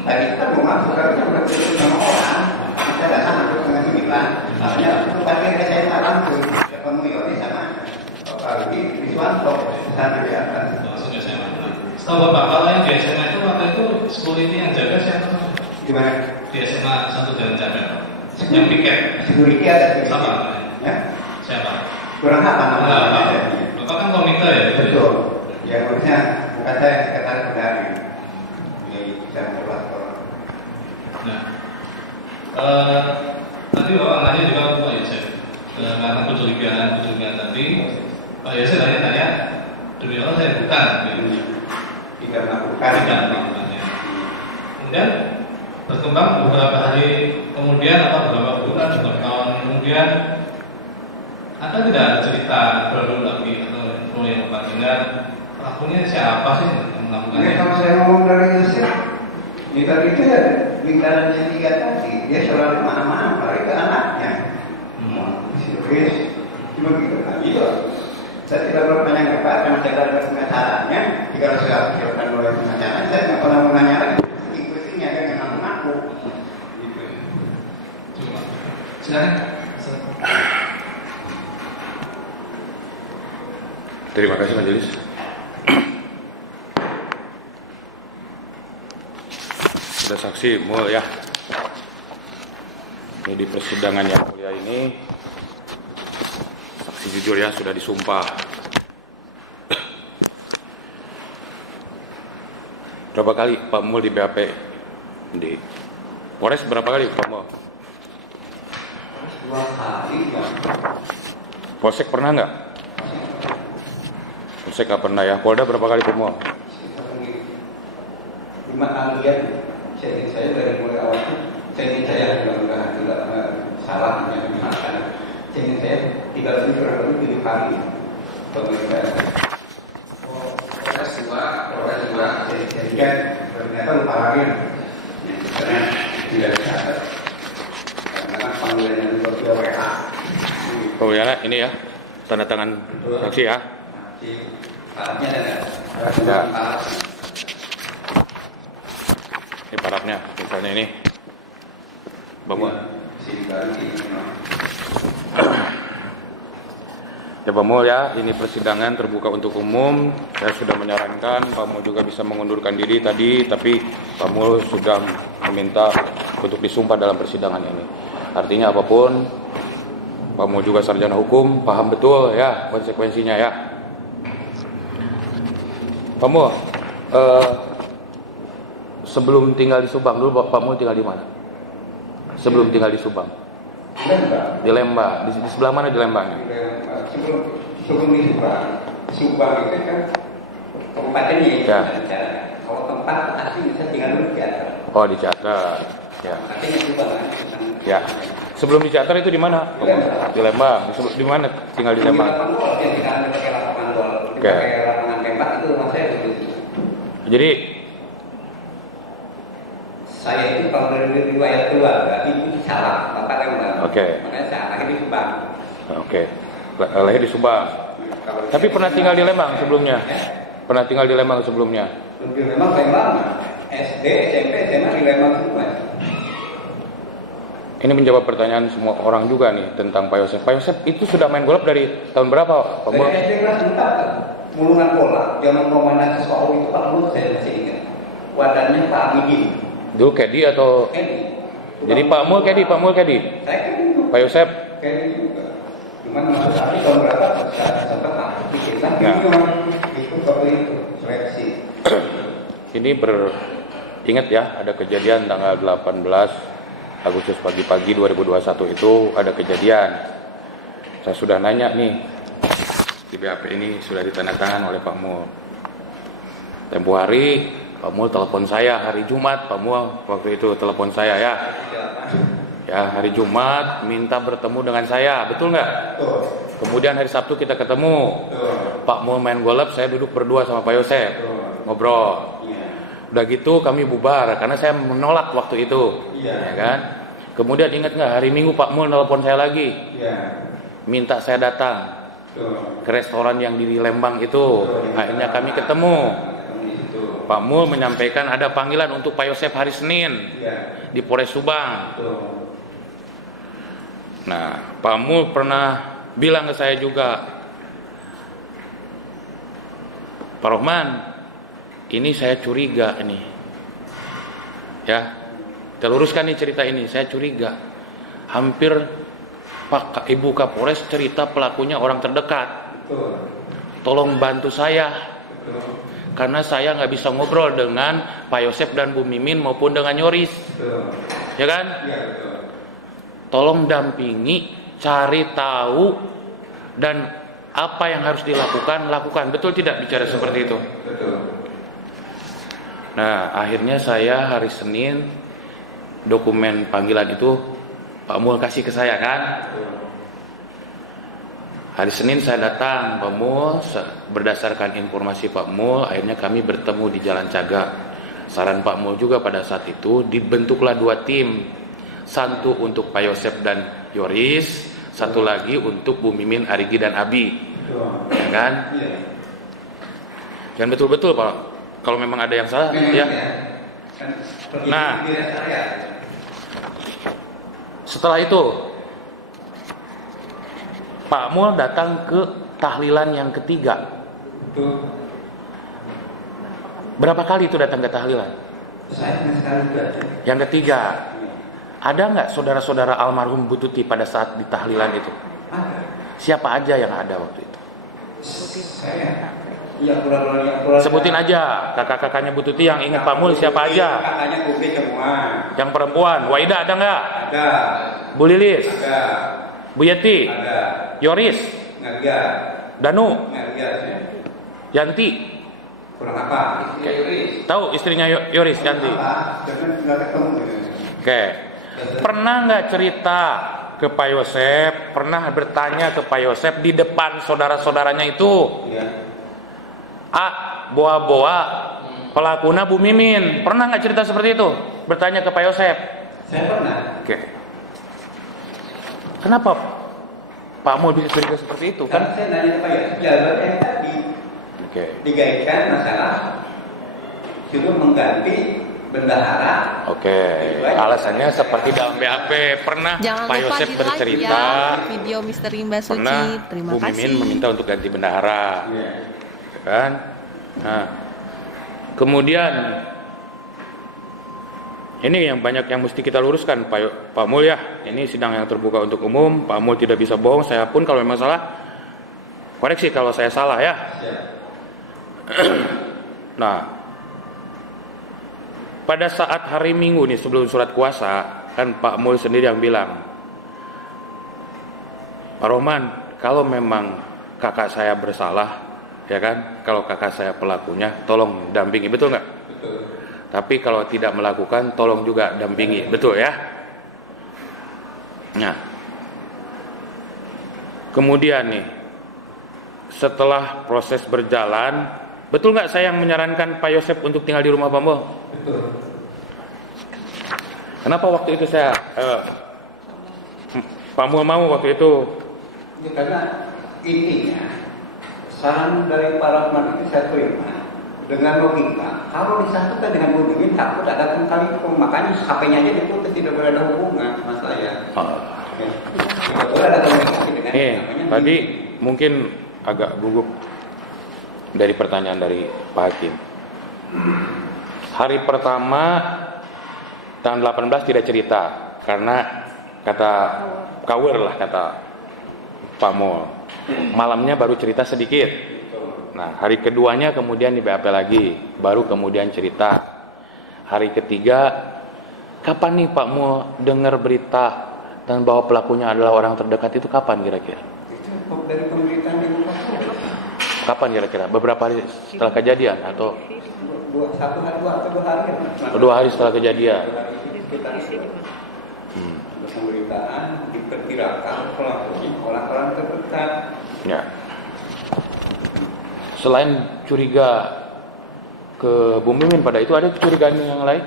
Tadi kita mau masuk karena udah ketemu sama orang. Kita datang masuk dengan 9. Makanya waktu parkir saya tak langsung ketemu Yoni sama Pak Rudi Wiswanto sana di atas. langsung ke SMA. Setahu Bapak kalau yang di SMA itu waktu itu security yang jaga siapa? Gimana? Di SMA satu jalan jaga. Yang piket. Security ada di Siapa? Ya. Siapa? Kurang apa namanya? Bapak kan komite ya? Betul. Ya maksudnya bukan saya sekretaris perdana. Jadi bisa membuat orang. Nah, tadi Bapak nanya juga ke Pak Yosef karena kecurigaan tadi Pak Yosef tanya demi Allah saya bukan gitu. Tidak melakukan. Tidak melakukan ya. Kemudian berkembang beberapa hari kemudian atau beberapa bulan beberapa tahun kemudian ada tidak cerita baru lagi atau info yang Bapak dengar pelakunya siapa sih yang melakukan Mungkin kalau saya ngomong dari Yosef, itu ya lingkaran yang tiga tadi, dia selalu mana-mana, apalagi ke anaknya. Serius, cuma gitu kan? Itu. Saya tidak pernah menanya Pak, karena saya tidak ada pengacaranya. Jika saya siapkan oleh pengacara, saya tidak pernah menanya lagi. Ikutinya dia memang mengaku. Gitu. Coba. Silakan. Terima kasih majelis. Sudah saksi mulia. Ini di persidangan yang mulia ini saksi jujur ya sudah disumpah. Berapa kali Pak Mul di BAP? Di Polres berapa kali Pak Mul? 2 kali ya. Polsek pernah nggak? Polsek nggak pernah ya. Polda berapa kali Pak Mul? 5 kali ya. Saya dari mulai awal itu, saya mudah-mudahan tidak salah yang dimakan. Saya tidak lebih kurang lebih 7 kali pemerintah. Polres 2. Jadi kan ternyata lupa lagi. Karena tidak dicatat. Karena panggilannya juga via WA. Pemulihan ini ya, tanda tangan saksi ya. Alatnya ada. Ada. Ini parafnya, misalnya ini. Bapak. Ya Pak Mul ya, ini persidangan terbuka untuk umum. Saya sudah menyarankan Pak Mul juga bisa mengundurkan diri tadi, tapi Pak Mul sudah meminta untuk disumpah dalam persidangan ini. Artinya apapun, Pak Mul juga sarjana hukum, paham betul ya konsekuensinya ya. Pak Mul, sebelum tinggal di Subang dulu, Pak Mul tinggal di mana? Sebelum tinggal di Subang? Di Lembang. Di sebelah mana di Lembang? Sebelum di Subang itu kan kabupatennya ya. Kalau tempat asli bisa tinggal dulu di Ciater. Oh di Ciater. Ya. Artinya Subang kan. Ya. Sebelum di Ciater itu di mana? Di Lembang. Di mana tinggal di Lembang? Yang sekarang pakai lapangan gol. Pakai lapangan tembak itu rumah saya di situ. Jadi saya itu kalau dari riwayat keluarga itu salah tempat Lembang. Oke. Makanya saya lahir di Subang. Oke. Lahir di Subang. Tapi pernah tinggal di Lembang sebelumnya? Pernah tinggal di Lembang sebelumnya? Lebih memang Lembang SD, SMP, SMA di Lembang semua. Ini menjawab pertanyaan semua orang juga nih tentang Pak Yosef. Pak Yosef itu sudah main golf dari tahun berapa, Pak Mul? Dari SD kelas 4, mulungan bola. Zaman komandan sekolah itu Pak Mul saya masih ingat. Wadannya Pak Amidin. Dulu Kedi atau? Kedi. Jadi Pak Mul Kedi. Saya Kedi juga. Pak Yosef? Kedi juga. Cuman masuk kali tahun berapa sempat aku bikin. Nah, Nah. cuma ikut waktu itu seleksi. Ini ingat ya, ada kejadian tanggal 18 Agustus pagi-pagi 2021 itu ada kejadian. Saya sudah nanya nih, di BAP ini sudah ditandatangan oleh Pak Mul. Tempo hari Pak Mul telepon saya hari Jumat, Pak Mul waktu itu telepon saya ya. Ya hari Jumat minta bertemu dengan saya, betul nggak? Tuh. Kemudian hari Sabtu kita ketemu. Tuh. Pak Mul main golf, saya duduk berdua sama Pak Yosef, ngobrol. Iya. Udah gitu kami bubar karena saya menolak waktu itu, Iya. ya kan? Kemudian ingat nggak hari Minggu Pak Mul nelpon saya lagi, Iya. minta saya datang Tuh. ke restoran yang di Lembang itu. Akhirnya kami ketemu. Di situ. Pak Mul menyampaikan ada panggilan untuk Pak Yosef hari Senin Iya. di Polres Subang. Tuh. Nah, Pak Mul pernah bilang ke saya juga, Pak Rohman, ini saya curiga ini, ya, kita luruskan nih cerita ini, saya curiga, hampir Ibu Kapolres cerita pelakunya orang terdekat, Tuh. tolong bantu saya, Tuh. karena saya nggak bisa ngobrol dengan Pak Yosef dan Bu Mimin maupun dengan Yoris, Tuh. ya kan? Iya betul. Tolong dampingi, cari tahu, dan apa yang harus dilakukan, lakukan. Betul tidak bicara seperti itu? Betul. Nah, akhirnya saya hari Senin, dokumen panggilan itu Pak Mul kasih ke saya kan? Hari Senin saya datang, Pak Mul, berdasarkan informasi Pak Mul, akhirnya kami bertemu di Jalan Cagak. Saran Pak Mul juga pada saat itu, dibentuklah 2 tim. Satu untuk Pak Yosef dan Yoris, satu lagi untuk Bu Mimin, Arigi dan Abi, ya kan? Iya. Dan betul-betul Pak, kalau memang ada yang salah, ya. Nah. Setelah itu, Pak Mul datang ke tahlilan yang ketiga. Tuh. Berapa kali itu datang ke tahlilan? Saya sekali juga. Yang ketiga. Ada nggak saudara-saudara almarhum Bu Tuti pada saat di tahlilan itu? Ada. Siapa aja yang ada waktu itu? Saya. Iya pura-pura. Sebutin aja kakak-kakaknya Bu Tuti yang ingat Pak Mul siapa aja? Kakaknya Budi semua. Yang perempuan, Waida ada nggak? Ada. Bu Lilis, Ada. Bu Yeti, Ada. Yoris, Nggak lihat. Danu, Nggak lihat. Yanti. Kurang apa? Tahu istrinya Yoris, Yanti? Apa? Jangan nggak ketemu. Oke. Pernah nggak cerita ke Pak Yosef? Pernah bertanya ke Pak Yosef di depan saudara-saudaranya itu? Iya. Boa-boa pelakuna Bu Mimin. Pernah nggak cerita seperti itu? Bertanya ke Pak Yosef. Saya pernah. Oke. Kenapa Pak Mul bisa curiga seperti itu? Kan Kan? saya nanya ke Pak Yosef, jawaban yang tadi Oke. digaitkan masalah suruh mengganti bendahara. Oke. Alasannya seperti dalam BAP. Pernah Jangan Pak lupa Yosef di like bercerita. ya video Misteri Mbak Suci. Pernah Terima Bu Mimin kasih. meminta untuk ganti bendahara. Iya. Kan? Nah, kemudian ini yang banyak yang mesti kita luruskan Pak Mul ya. Ini sidang yang terbuka untuk umum. Pak Mul tidak bisa bohong. Saya pun kalau memang salah, koreksi kalau saya salah ya. Siap. Nah, pada saat hari Minggu nih sebelum surat kuasa, kan Pak Mul sendiri yang bilang, Pak Rohman, kalau memang kakak saya bersalah, ya kan, kalau kakak saya pelakunya, tolong dampingi, betul nggak? Betul. Tapi kalau tidak melakukan, tolong juga dampingi, betul ya? Nah, kemudian nih, setelah proses berjalan, betul nggak saya yang menyarankan Pak Yosef untuk tinggal di rumah Pak Mul? Betul. Kenapa waktu itu saya Pak Mul mau waktu itu? Ya, karena intinya saran dari Pak Rahman itu saya terima. dengan logika, kalau disatukan dengan Budimin takut ada kali itu, makanya HP-nya aja diputus, tidak boleh ada hubungan sama saya. Tidak boleh ada komunikasi dengan tadi mungkin agak gugup dari pertanyaan dari Pak Hakim. Hari pertama tanggal 18 tidak cerita karena kata Kawir lah kata Pak Mul. Malamnya baru cerita sedikit. Nah, hari keduanya kemudian di BAP lagi, baru kemudian cerita. Hari ketiga, kapan nih Pak Mul dengar berita dan bahwa pelakunya adalah orang terdekat itu kapan kira-kira? Itu dari pemberitaan di muka. Kapan kira-kira? Beberapa hari setelah kejadian atau 2 hari? 2 hari setelah kejadian. Pemberitaan diperkirakan pelakunya orang-orang terdekat. Ya. Selain curiga ke Bung Mimin pada itu ada kecurigaan yang lain?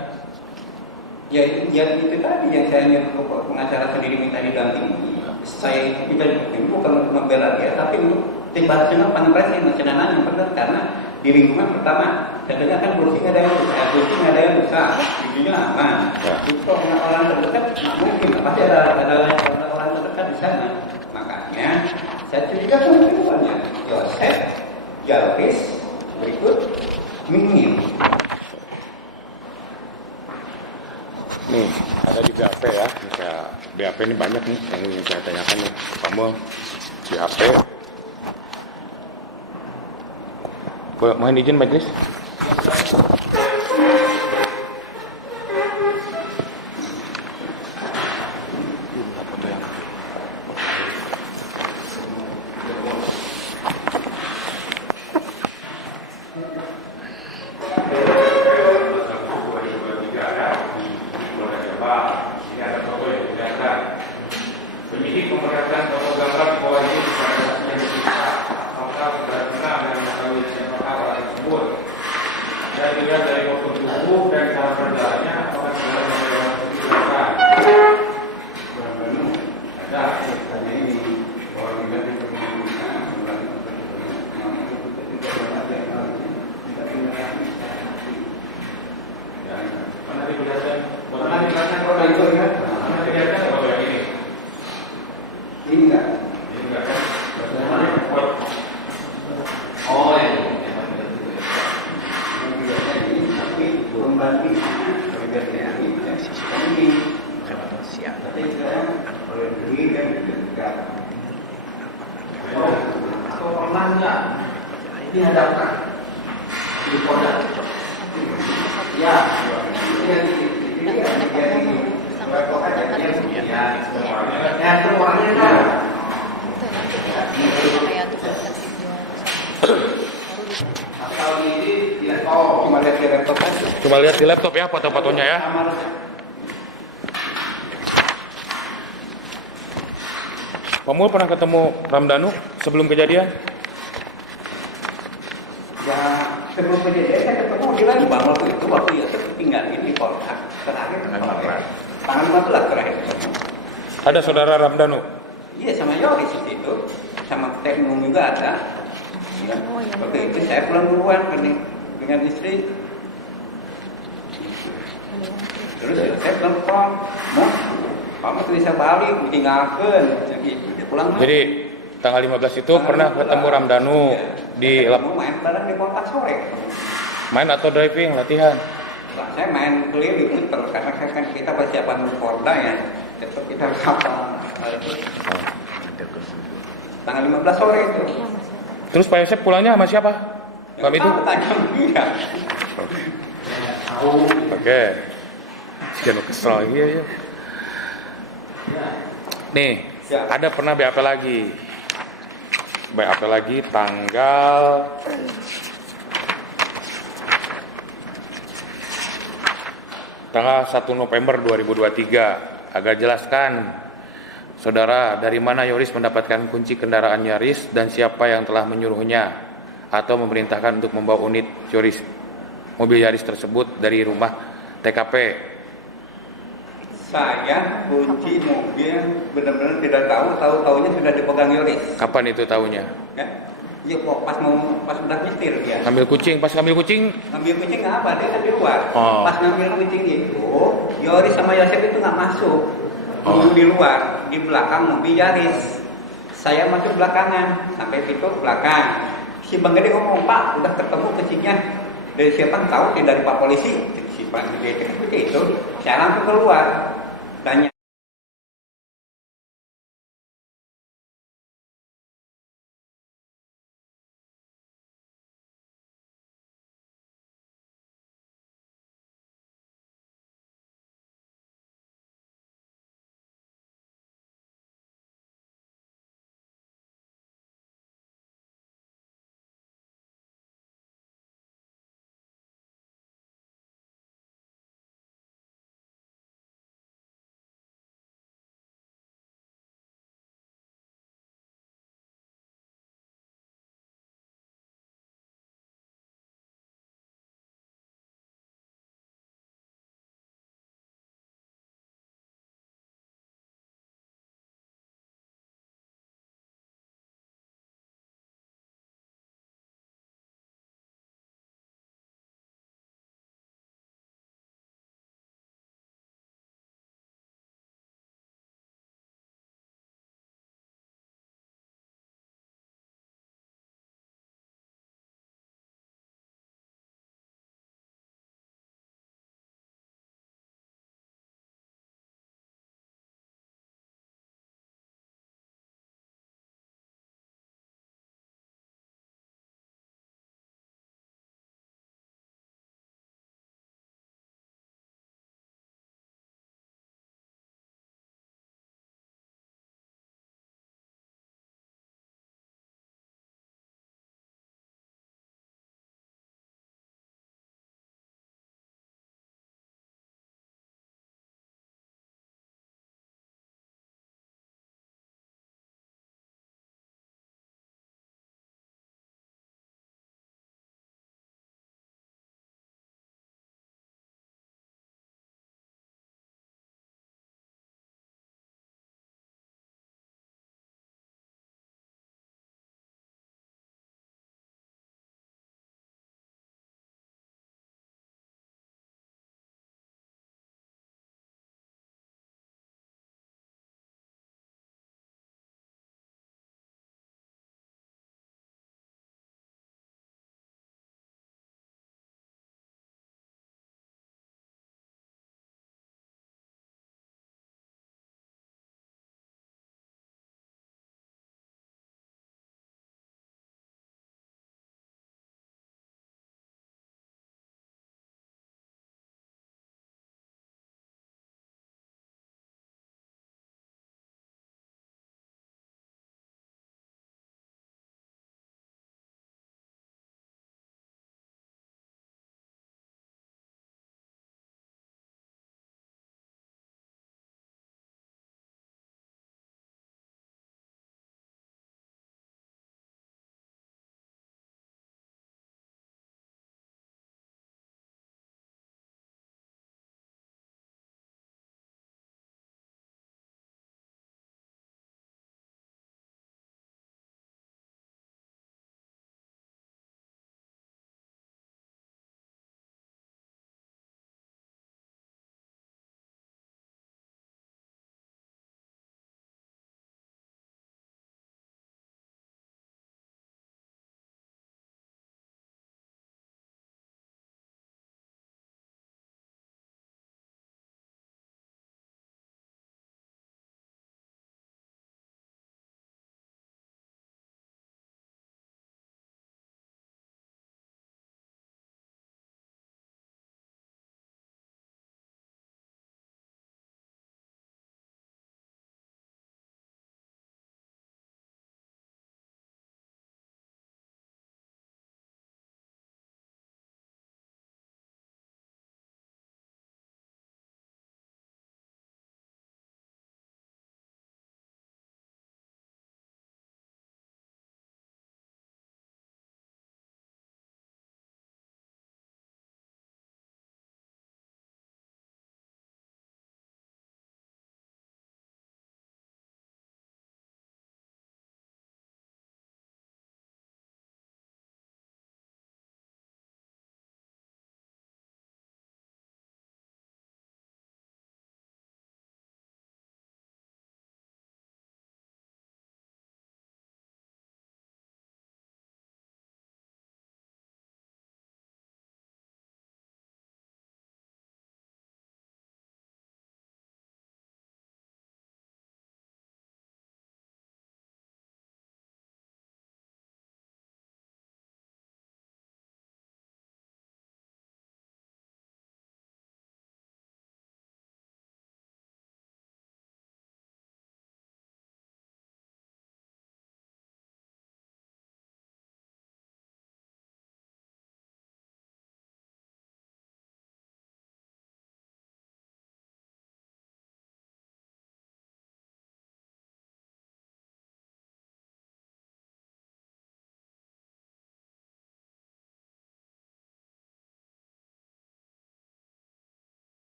Ya itu tadi yang saya nyuruh pengacara sendiri minta didampingi. Saya itu bukan untuk membela dia, tapi untuk tiba-tiba pengacara yang nanya yang benar karena di lingkungan pertama katanya kan kursi nggak ada yang rusak, giginya aman. Ya. Itu orang terdekat nggak mungkin, pasti ada orang terdekat di sana. Makanya saya curiga kemudiannya Yosef, Jalvis, berikut Mimin. Nih, ada di BAP ya. BAP ini banyak nih yang ingin saya tanyakan nih. Kamu di HP. Mohon izin majelis. Penyidik memperlihatkan foto gambar bahwa ini pada saksinya disiksa, apakah benar-benar dan mengetahui siapakah orang tersebut. Dan dilihat dari foto tubuh dan cara berjalannya, apakah sudah memang disilakan. Ada Hanya ini bahwa kita diperlukan mana diperlihatkan? Mana diperlihatkan foto itu ya? Mana diperlihatkan foto yang ini? Ini enggak? Ini enggak kan? Oh, ini. Ini tapi belum balik. Biasanya ini tapi sekarang oleh diri dan juga. Atau pernah nggak dihadapkan di Polda? Ya, ya semuanya kan. Atau ini tidak tahu. Cuma lihat di laptop aja. Coba lihat di laptop ya foto-fotonya ya. Pak Mul pernah ketemu Ramdhanu sebelum kejadian? Ya sebelum kejadian saya ketemu dia lagi bang waktu itu tinggal di Polda terakhir tanggal 15 terakhir. Ada saudara Ramdhanu? Iya sama Yoris itu sama Teknum juga ada. Ya, waktu itu saya pulang duluan dengan istri. Terus saya telepon, kamu tuh bisa balik, ditinggalkan, gitu. Dia pulang. Jadi tanggal 15 itu pernah ketemu Ramdhanu di main bareng di kota sore. main atau driving latihan? Nah, saya main keliling terus karena saya kan kita persiapan Polda ya. Tetap kita kapal. Tanggal 15 sore itu. Terus Pak Yosef pulangnya sama siapa? Kami itu? Tanya dia. Oke. Jangan kesel iya ya. Nih, ada pernah BAP lagi. BAP lagi tanggal tanggal 1 November 2023. Agar jelaskan saudara, dari mana Yoris mendapatkan kunci kendaraan Yaris dan siapa yang telah menyuruhnya atau memerintahkan untuk membawa unit Yoris mobil Yaris tersebut dari rumah TKP. Saya kunci mobil benar-benar tidak tahu, tahu-tahunya sudah dipegang Yoris. Kapan itu tahunya? Ya. Iya kok pas udah nyetir dia. Ngambil kucing, pas ngambil kucing Ngambil kucing nggak apa, dia kan di luar. Oh. Pas ngambil kucing itu, Yoris sama Yosef itu nggak masuk. Tunggu di luar, di belakang mobil Yaris. Saya masuk belakangan, sampai pintu belakang. Si Bang Gede ngomong, Pak, udah ketemu kucingnya. Dari siapa tahu, dari Pak Polisi. Si Bang Gede itu, saya langsung keluar. Tanya